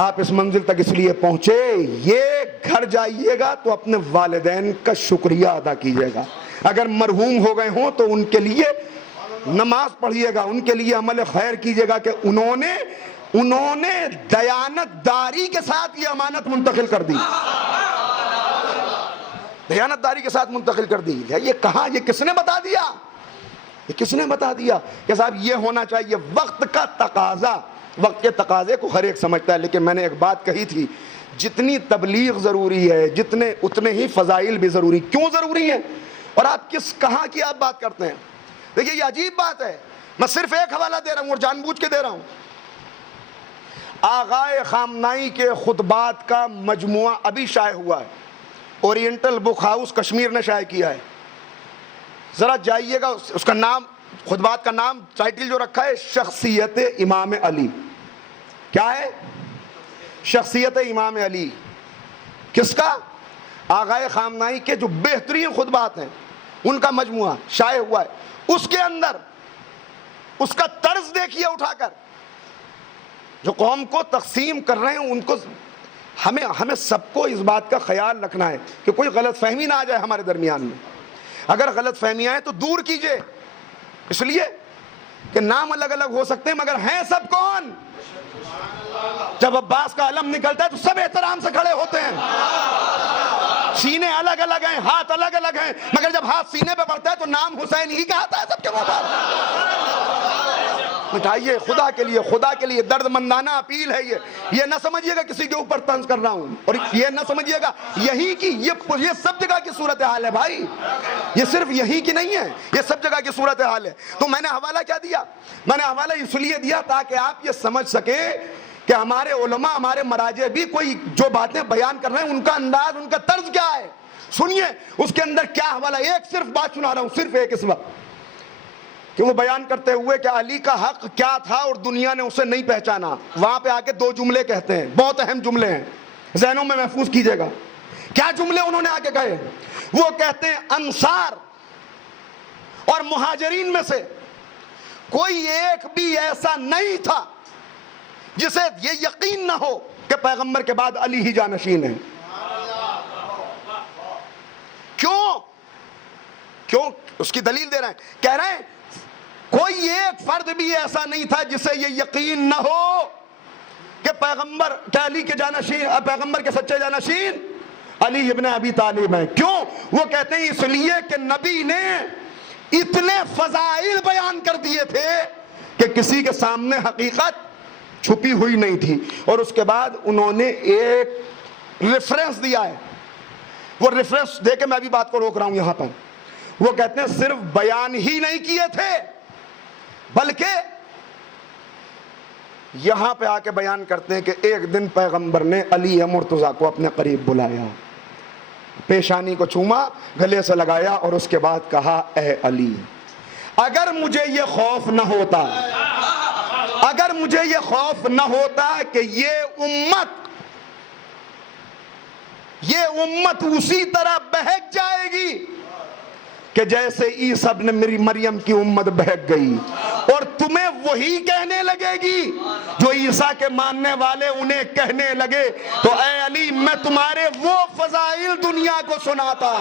آپ اس منزل تک اس لیے پہنچے. یہ گھر جائیے گا تو اپنے والدین کا شکریہ ادا کیجیے گا. اگر مرحوم ہو گئے ہوں تو ان کے لیے نماز پڑھیے گا، ان کے لیے عمل خیر کیجیے گا کہ انہوں نے دیانت داری کے ساتھ یہ امانت منتقل کر دی. دیانت داری کے ساتھ منتقل کر دی. یہ کہاں؟ یہ کس نے بتا دیا؟ یہ کس نے بتا دیا کہ صاحب یہ ہونا چاہیے؟ وقت کا تقاضا. وقت کے تقاضے کو ہر ایک سمجھتا ہے. لیکن میں نے ایک بات کہی تھی، جتنی تبلیغ ضروری ہے اتنے ہی فضائل بھی ضروری. کیوں ضروری ہیں؟ اور آپ کہاں کی آپ بات کرتے ہیں؟ دیکھیے یہ عجیب بات ہے. میں صرف ایک حوالہ دے رہا ہوں اور جان بوجھ کے دے رہا ہوں. آغائے خامنائی کے خطبات کا مجموعہ ابھی شائع ہوا ہے، اورینٹل بک ہاؤس کشمیر نے شائع کیا ہے. ذرا جائیے گا، اس کا نام، خطبات کا نام، ٹائٹل جو رکھا ہے شخصیت امام علی. کیا ہے؟ شخصیت امام علی. کس کا؟ آغائے خامنائی کے جو بہترین خطبات ہیں ان کا مجموعہ شائع ہوا ہے، اس کے اندر اس کا طرز دیکھیے اٹھا کر، جو قوم کو تقسیم کر رہے ہیں ان کو ہمیں سب کو اس بات کا خیال رکھنا ہے کہ کوئی غلط فہمی نہ آ جائے ہمارے درمیان میں. اگر غلط فہمی آئے تو دور کیجئے، اس لیے کہ نام الگ الگ ہو سکتے ہیں مگر ہیں سب کون؟ جب عباس کا علم نکلتا ہے تو سب احترام سے کھڑے ہوتے ہیں. سینے الگ الگ ہیں، ہاتھ الگ الگ ہیں، مگر جب ہاتھ سینے پہ پڑتا ہے تو نام حسین ہی کا آتا ہے سب کے منہ پر. مٹھائیے خدا کے لیے درد مندانہ اپیل ہے یہ نہ سمجھیے گا کسی کے اوپر طنز کر رہا ہوں، اور یہ نہ سمجھیے گا یہی کی یہ سب جگہ کی صورتحال ہے بھائی، یہ صرف یہی کی نہیں ہے، یہ سب جگہ کی صورتحال ہے. تو میں نے حوالہ کیا دیا؟ میں نے حوالہ اس لیے دیا تاکہ آپ یہ سمجھ سکیں کہ ہمارے علماء، ہمارے مراجع بھی کوئی جو باتیں بیان کر رہے ہیں ان کا انداز، ان کا طرز کیا ہے. سنیے اس کے اندر کیا حوالہ، ایک صرف بات سنا رہا ہوں، صرف ایک اس وقت، کہ وہ بیان کرتے ہوئے کہ علی کا حق کیا تھا اور دنیا نے اسے نہیں پہچانا. وہاں پہ آ کے 2 جملے کہتے ہیں، بہت اہم جملے ہیں، ذہنوں میں محفوظ کیجئے گا. کیا جملے انہوں نے آ کے کہے؟ وہ کہتے ہیں انصار اور مہاجرین میں سے کوئی ایک بھی ایسا نہیں تھا جسے یہ یقین نہ ہو کہ پیغمبر کے بعد علی ہی جانشین ہے. کیوں اس کی دلیل دے رہے ہیں، کہہ رہے ہیں کوئی ایک فرد بھی ایسا نہیں تھا جسے یہ یقین نہ ہو کہ پیغمبر کہ علی کے جانشین، پیغمبر کے سچے جانشین علی ابن ابی طالب ہیں. کیوں؟ وہ کہتے ہیں اس لیے کہ نبی نے اتنے فضائل بیان کر دیے تھے کہ کسی کے سامنے حقیقت چھپی ہوئی نہیں تھی. اور اس کے بعد انہوں نے ایک ریفرنس دیا ہے، وہ ریفرنس دے کے میں بھی بات کو روک رہا ہوں یہاں پر. وہ کہتے ہیں صرف بیان ہی نہیں کیے تھے بلکہ یہاں پہ آ کے بیان کرتے ہیں کہ ایک دن پیغمبر نے علی مرتضیٰ کو اپنے قریب بلایا، پیشانی کو چوما، گلے سے لگایا اور اس کے بعد کہا اے علی، اگر مجھے یہ خوف نہ ہوتا، اگر مجھے یہ خوف نہ ہوتا کہ یہ امت اسی طرح بہک جائے گی کہ جیسے عیسیٰ ابن مریم کی امت بہک گئی، اور تمہیں وہی کہنے لگے گی جو عیسیٰ کے ماننے والے انہیں کہنے لگے، تو اے علی میں تمہارے وہ فضائل دنیا کو سناتا.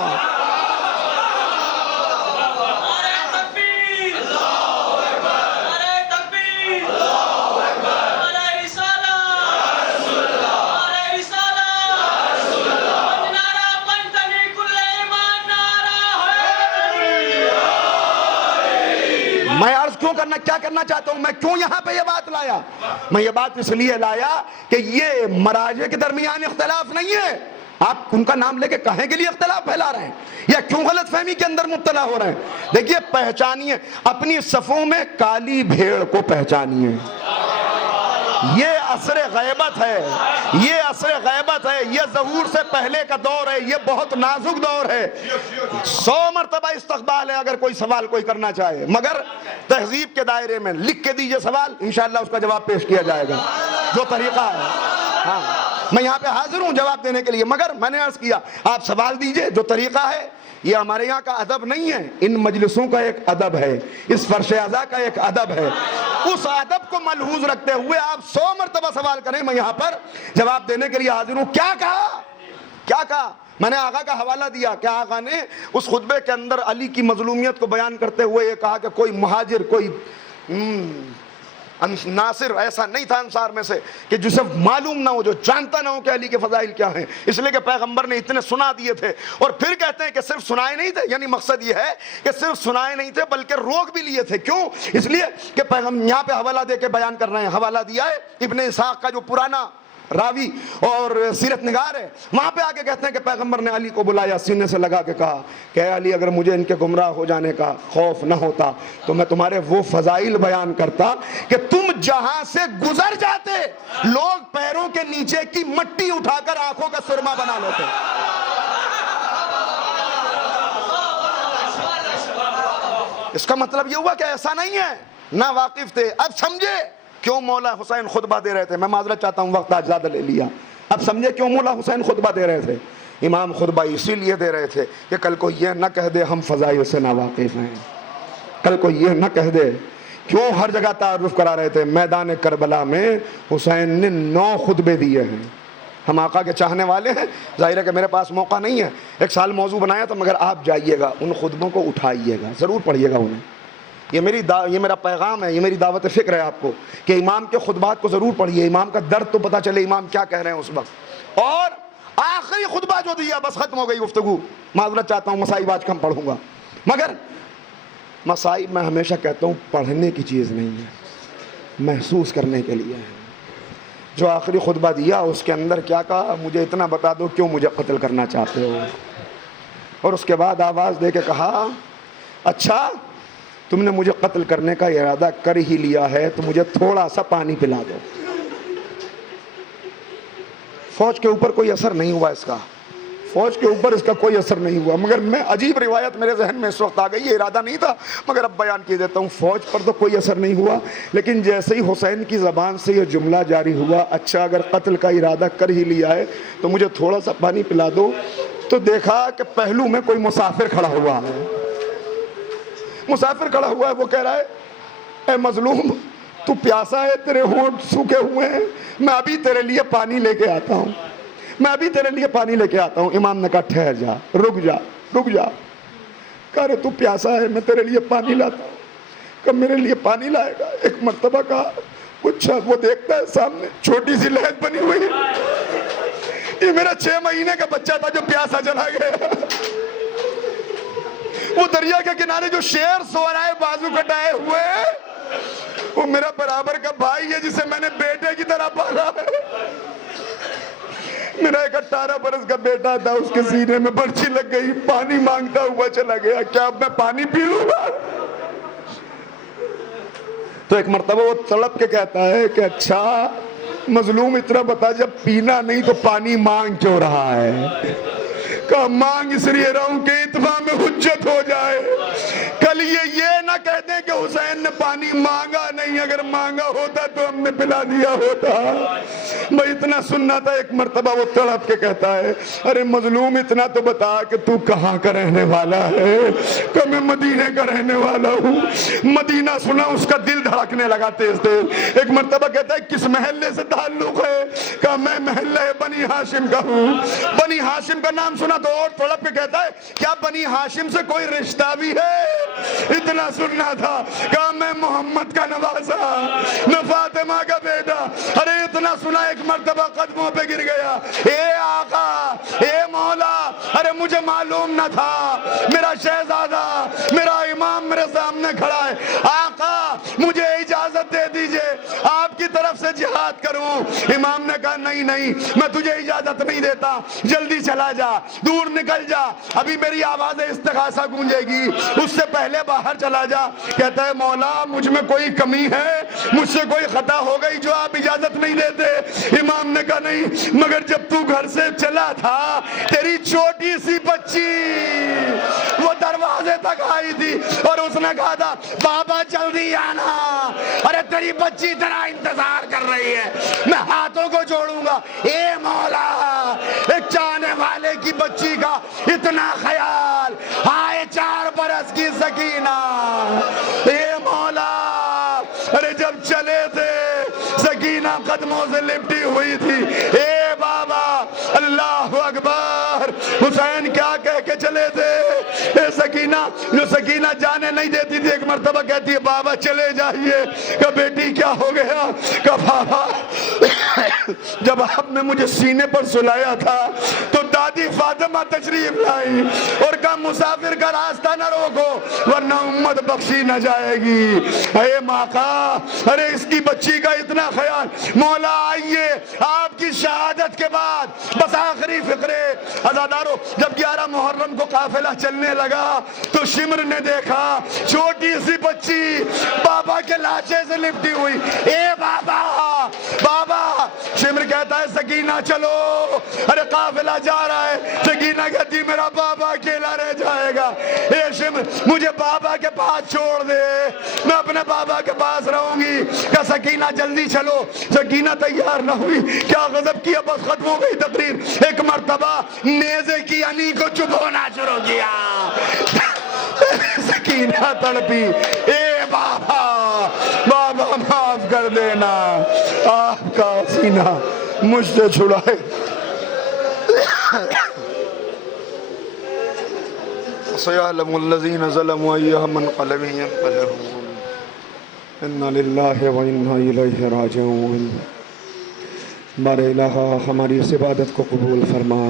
میں عرض کیا کرنا چاہتا ہوں، میں کیوں یہاں پہ یہ بات لایا؟ میں یہ بات اس لیے لایا کہ یہ مراجع کے درمیان اختلاف نہیں ہے. آپ ان کا نام لے کے کہیں کے لیے اختلاف پھیلا رہے ہیں یا کیوں غلط فہمی کے اندر مبتلا ہو رہے ہیں؟ دیکھیے پہچانیے اپنی صفوں میں کالی بھیڑ کو پہچانیے. یہ عصر غیبت ہے، یہ عصر غیبت ہے، یہ ظہور سے پہلے کا دور ہے، یہ بہت نازک دور ہے. 100 مرتبہ استقبال ہے اگر کوئی سوال کوئی کرنا چاہے، مگر تہذیب کے دائرے میں لکھ کے دیجئے سوال، انشاءاللہ اس کا جواب پیش کیا جائے گا جو طریقہ ہے. ہاں میں یہاں پہ حاضر ہوں جواب دینے کے لیے، مگر میں نے عرض کیا آپ سوال دیجئے جو طریقہ ہے. یہ ہمارے یہاں کا ادب نہیں ہے، ان مجلسوں کا ایک ادب ہے، اس فرش عزا کا ایک ادب ہے. اس ادب کو ملحوظ رکھتے ہوئے آپ 100 مرتبہ سوال کریں، میں یہاں پر جواب دینے کے لیے حاضر ہوں. کیا کہا؟ میں نے آقا کا حوالہ دیا کہ آقا نے اس خطبے کے اندر علی کی مظلومیت کو بیان کرتے ہوئے یہ کہا کہ کوئی مہاجر، کوئی ناصر ایسا نہیں تھا انصار میں سے کہ جسے معلوم نہ ہو، جو جانتا نہ ہو کہ علی کے فضائل کیا ہیں، اس لیے کہ پیغمبر نے اتنے سنا دیے تھے. اور پھر کہتے ہیں کہ صرف سنائے نہیں تھے، یعنی مقصد یہ ہے کہ صرف سنائے نہیں تھے بلکہ روک بھی لیے تھے. کیوں؟ اس لیے کہ پیغمبر یہاں پہ حوالہ دے کے بیان کر رہے ہیں. حوالہ دیا ہے ابن اسحاق کا جو پرانا راوی اور سیرت نگار ہے، وہاں پہ آ کے کہتے ہیں کہ پیغمبر نے علی کو بلایا، سینے سے لگا کے کہا کہ اے علی اگر مجھے ان کے گمراہ ہو جانے کا خوف نہ ہوتا تو میں تمہارے وہ فضائل بیان کرتا کہ تم جہاں سے گزر جاتے لوگ پیروں کے نیچے کی مٹی اٹھا کر آنکھوں کا سرما بنا لیتے. اس کا مطلب یہ ہوا کہ ایسا نہیں ہے، نہ واقف تھے. اب سمجھے کیوں مولا حسین خطبہ دے رہے تھے. میں معذرت چاہتا ہوں، وقت آج زیادہ لے لیا. اب سمجھے کیوں مولا حسین خطبہ دے رہے تھے. امام خطبہ اسی لیے دے رہے تھے کہ کل کو یہ نہ کہہ دے ہم فضائل سے ناواقف ہیں، کل کو یہ نہ کہہ دے. کیوں ہر جگہ تعارف کرا رہے تھے؟ میدان کربلا میں حسین نے 9 خطبے دیے ہیں. ہم آقا کے چاہنے والے ہیں، ظاہر ہے کہ میرے پاس موقع نہیں ہے، ایک سال موضوع بنایا تو، مگر آپ جائیے گا ان خطبوں کو اٹھائیے گا، ضرور پڑھیے گا انہیں. یہ میرا پیغام ہے، یہ میری دعوت فکر ہے آپ کو کہ امام کے خطبات کو ضرور پڑھیے، امام کا درد تو پتہ چلے امام کیا کہہ رہے ہیں اس وقت. اور آخری خطبہ جو دیا بس ختم ہو گئی گفتگو. معذرت چاہتا ہوں مصائب آج کم پڑھوں گا، مگر مصائب میں ہمیشہ کہتا ہوں پڑھنے کی چیز نہیں ہے، محسوس کرنے کے لیے ہے. جو آخری خطبہ دیا اس کے اندر کیا کہا؟ مجھے اتنا بتا دو کیوں مجھے قتل کرنا چاہتے ہو. اور اس کے بعد آواز دے کے کہا اچھا تم نے مجھے قتل کرنے کا ارادہ کر ہی لیا ہے تو مجھے تھوڑا سا پانی پلا دو. فوج کے اوپر کوئی اثر نہیں ہوا اس کا، فوج کے اوپر اس کا کوئی اثر نہیں ہوا. مگر میں عجیب روایت میرے ذہن میں اس وقت آ گئی، یہ ارادہ نہیں تھا مگر اب بیان کیے دیتا ہوں. فوج پر تو کوئی اثر نہیں ہوا، لیکن جیسے ہی حسین کی زبان سے یہ جملہ جاری ہوا اچھا اگر قتل کا ارادہ کر ہی لیا ہے تو مجھے تھوڑا سا پانی پلا دو، تو دیکھا کہ پہلو میں کوئی مسافر کھڑا ہوا ہے. مسافر کھڑا ہوا ہے، وہ کہہ رہا ہے اے مظلوم تو پیاسا ہے، تیرے ہونٹ سوکھے ہوئے ہیں، میں ابھی تیرے لیے پانی لے کے آتا ہوں، میں ابھی تیرے لیے پانی لے کے آتا ہوں. امام نے کہا ٹھہر جا، رک جا رک جا. کہہ رہے تو پیاسا ہے میں تیرے لیے پانی لاتا ہوں. کہ میرے لیے پانی لائے گا؟ ایک مرتبہ کہا کچھ وہ دیکھتا ہے سامنے چھوٹی سی لہر بنی ہوئی، یہ میرا 6 مہینے کا بچہ تھا جو پیاسا چلا گیا. وہ دریا کے کنارے جو شیر سو رہا ہے بازو کٹائے ہوئے، وہ میرا برابر کا بھائی ہے جسے میں نے بیٹے کی طرح پالا ہے. میرا ایک 18 برس کا بیٹا تھا، اس کے سینے میں برچی لگ گئی، پانی مانگتا ہوا چلا گیا، کیا اب میں پانی پی لوں گا؟ تو ایک مرتبہ وہ تڑپ کے کہتا ہے کہ اچھا مظلوم اتنا بتا جب پینا نہیں تو پانی مانگ کیوں رہا ہے؟ کہ مانگ اس لیے رہا ہوں کہ اتباع میں حجت ہو جائے، کل یہ نہ کہہ دیں کہ حسین نے پانی مانگا نہیں، اگر مانگا ہوتا تو ہم نے پلا دیا ہوتا. میں اتنا سننا تھا. ایک مرتبہ وہ تڑپ کے کہتا ہے ارے مظلوم اتنا تو بتا کہ تو کہاں کا رہنے والا ہے؟ کہ میں مدینے کا رہنے والا ہوں. مدینہ سنا اس کا دل دھڑکنے لگا تیز تیز. ایک مرتبہ کہتا ہے کس محلے سے تعلق ہے؟ کہ میں محلہ بنی ہاشم کا ہوں. بنی ہاشم کا نام سنا تو اور تڑپ کے کہتا ہے کیا بنی ہاشم سے کوئی رشتہ بھی ہے؟ اتنا سننا تھا. کہا میں محمد کا نوازا، میں فاطمہ کا بیٹا. ارے اتنا سنا ایک مرتبہ قدموں پہ گر گیا، اے آقا اے مولا، ارے مجھے معلوم نہ تھا میرا شہزادہ میرا امام میرے سامنے کھڑا ہے. آقا مجھے اجازت دے دیجئے آپ کی طرف سے جہاد کروں. امام نے کہا نہیں نہیں میں تجھے اجازت نہیں دیتا، جلدی چلا جا، دور نکل جا، ابھی میری آواز استغاثہ گونجے گی، اس سے پہلے باہر چلا جا. کہتا ہے مولا مجھ میں کوئی کمی ہے، مجھ سے کوئی خطا ہو گئی جو آپ اجازت نہیں دیتے؟ امام نے کہا نہیں، مگر جب تو گھر سے چلا تھا تیری چھوٹی سی بچی وہ دروازے تک آئی تھی اور اس نے کہا تھا بابا جلدی آنا، ارے تیری بچی تیرا انتظار کر رہی ہے. میں ہاتھوں کو جوڑوں گا، اے مولا ایک چاہنے والے کی بچی کا اتنا خیال، آئے 4 برس کی سکینہ. اے مولا ارے جب چلے تھے سکینہ قدموں سے لپٹی ہوئی تھی. اے بابا اللہ اکبر، حسین کیا کہہ کے چلے تھے؟ اے سکینہ، جو سکینہ جانے نہیں دیتی تھی، ایک مرتبہ کہتی ہے بابا چلے جائیے. کہ بیٹی کیا ہو گیا؟ کہ بابا جب آپ نے مجھے سینے پر سلایا تھا تو دادی فاطمہ تشریف لائی اور کہا مسافر کا راستہ نہ روکو ورنہ امت بخشی نہ جائے گی. اے ماقا ارے اس کی بچی کا اتنا خیال. مولا آئیے آپ کی شہادت کے بعد بس آخری فقرے. عزادارو جب 11 محرم کو قافلہ چلنے لگا تو شمر نے دیکھا چھوٹی سی بچی بابا کے لاشے سے لپٹی ہوئی. اے بابا بابا، شمر کہتا ہے سکینہ چلو، ارے قافلہ جا رہا ہے، سکینہ کہتی میرا بابا اکیلا رہ جائے گا، ہاشم مجھے بابا کے پاس چھوڑ دے، میں اپنے بابا کے پاس رہوں گی۔ کہ سکینہ جلدی چلو، سکینہ تیار نہ ہوئی، کیا غضب کیا، بس ختم ہو گئی تقریر۔ ایک مرتبہ نیزے کی علی کو چبھونا شروع کیا، سکینہ تڑپی، اے بابا بابا معاف کر دینا، آپ کا سینہ مجھ سے چھڑائے۔ سَيَعْلَمُ الَّذِينَ ظَلَمُوا أَيَّ مُنقَلَبٍ يَنقَلِبُونَ اِنَّا لِلَّهِ وَإِنَّا إِلَيْهِ رَاجِعُونَ۔ بار الہ ہماری اس عبادت کو قبول فرما،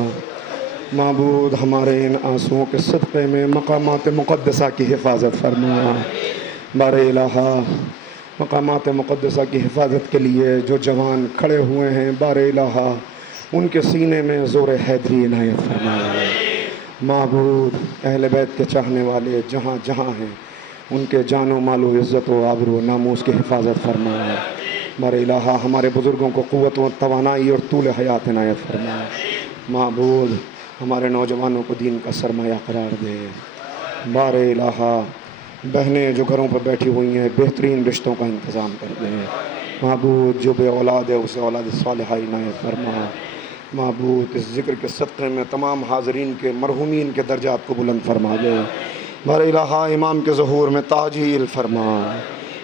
معبود ہمارے ان آنسوؤں کے صدقے میں مقامات مقدسہ کی حفاظت فرما۔ بار الہ مقامات مقدسہ کی حفاظت کے لیے جو جوان کھڑے ہوئے ہیں، بار الہ ان کے سینے میں زور حیدری عنایت فرما۔ معبود اہل بیت کے چاہنے والے جہاں جہاں ہیں، ان کے جان و مال و عزت و آبرو و ناموس کی حفاظت فرما۔ بار الہ ہمارے بزرگوں کو قوت و توانائی اور طول حیات عنایت فرما۔ معبود ہمارے نوجوانوں کو دین کا سرمایہ قرار دے۔ بار الہ بہنیں جو گھروں پر بیٹھی ہوئی ہیں، بہترین رشتوں کا انتظام کر دے۔ معبود جو بے اولاد ہے اسے اولاد صالحہ عنایت فرما۔ معبود اس ذکر کے صدقے میں تمام حاضرین کے مرحومین کے درجات کو بلند فرما دے۔ بار الہ امام کے ظہور میں تعجیل فرما،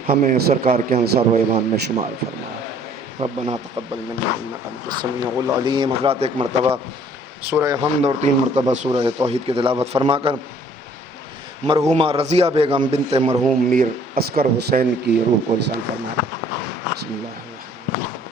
ہمیں سرکار کے انصار و ایوان میں شمار فرما۔ ربنا تقبل منا انک انت السمیع العلیم۔ حضرات ایک مرتبہ سورہ حمد اور 3 مرتبہ سورہ توحید کی تلاوت فرما کر مرحومہ رضیہ بیگم بنت مرحوم میر عسکر حسین کی روح کو ارسال فرما۔ بسم اللہ الرحمن الرحیم۔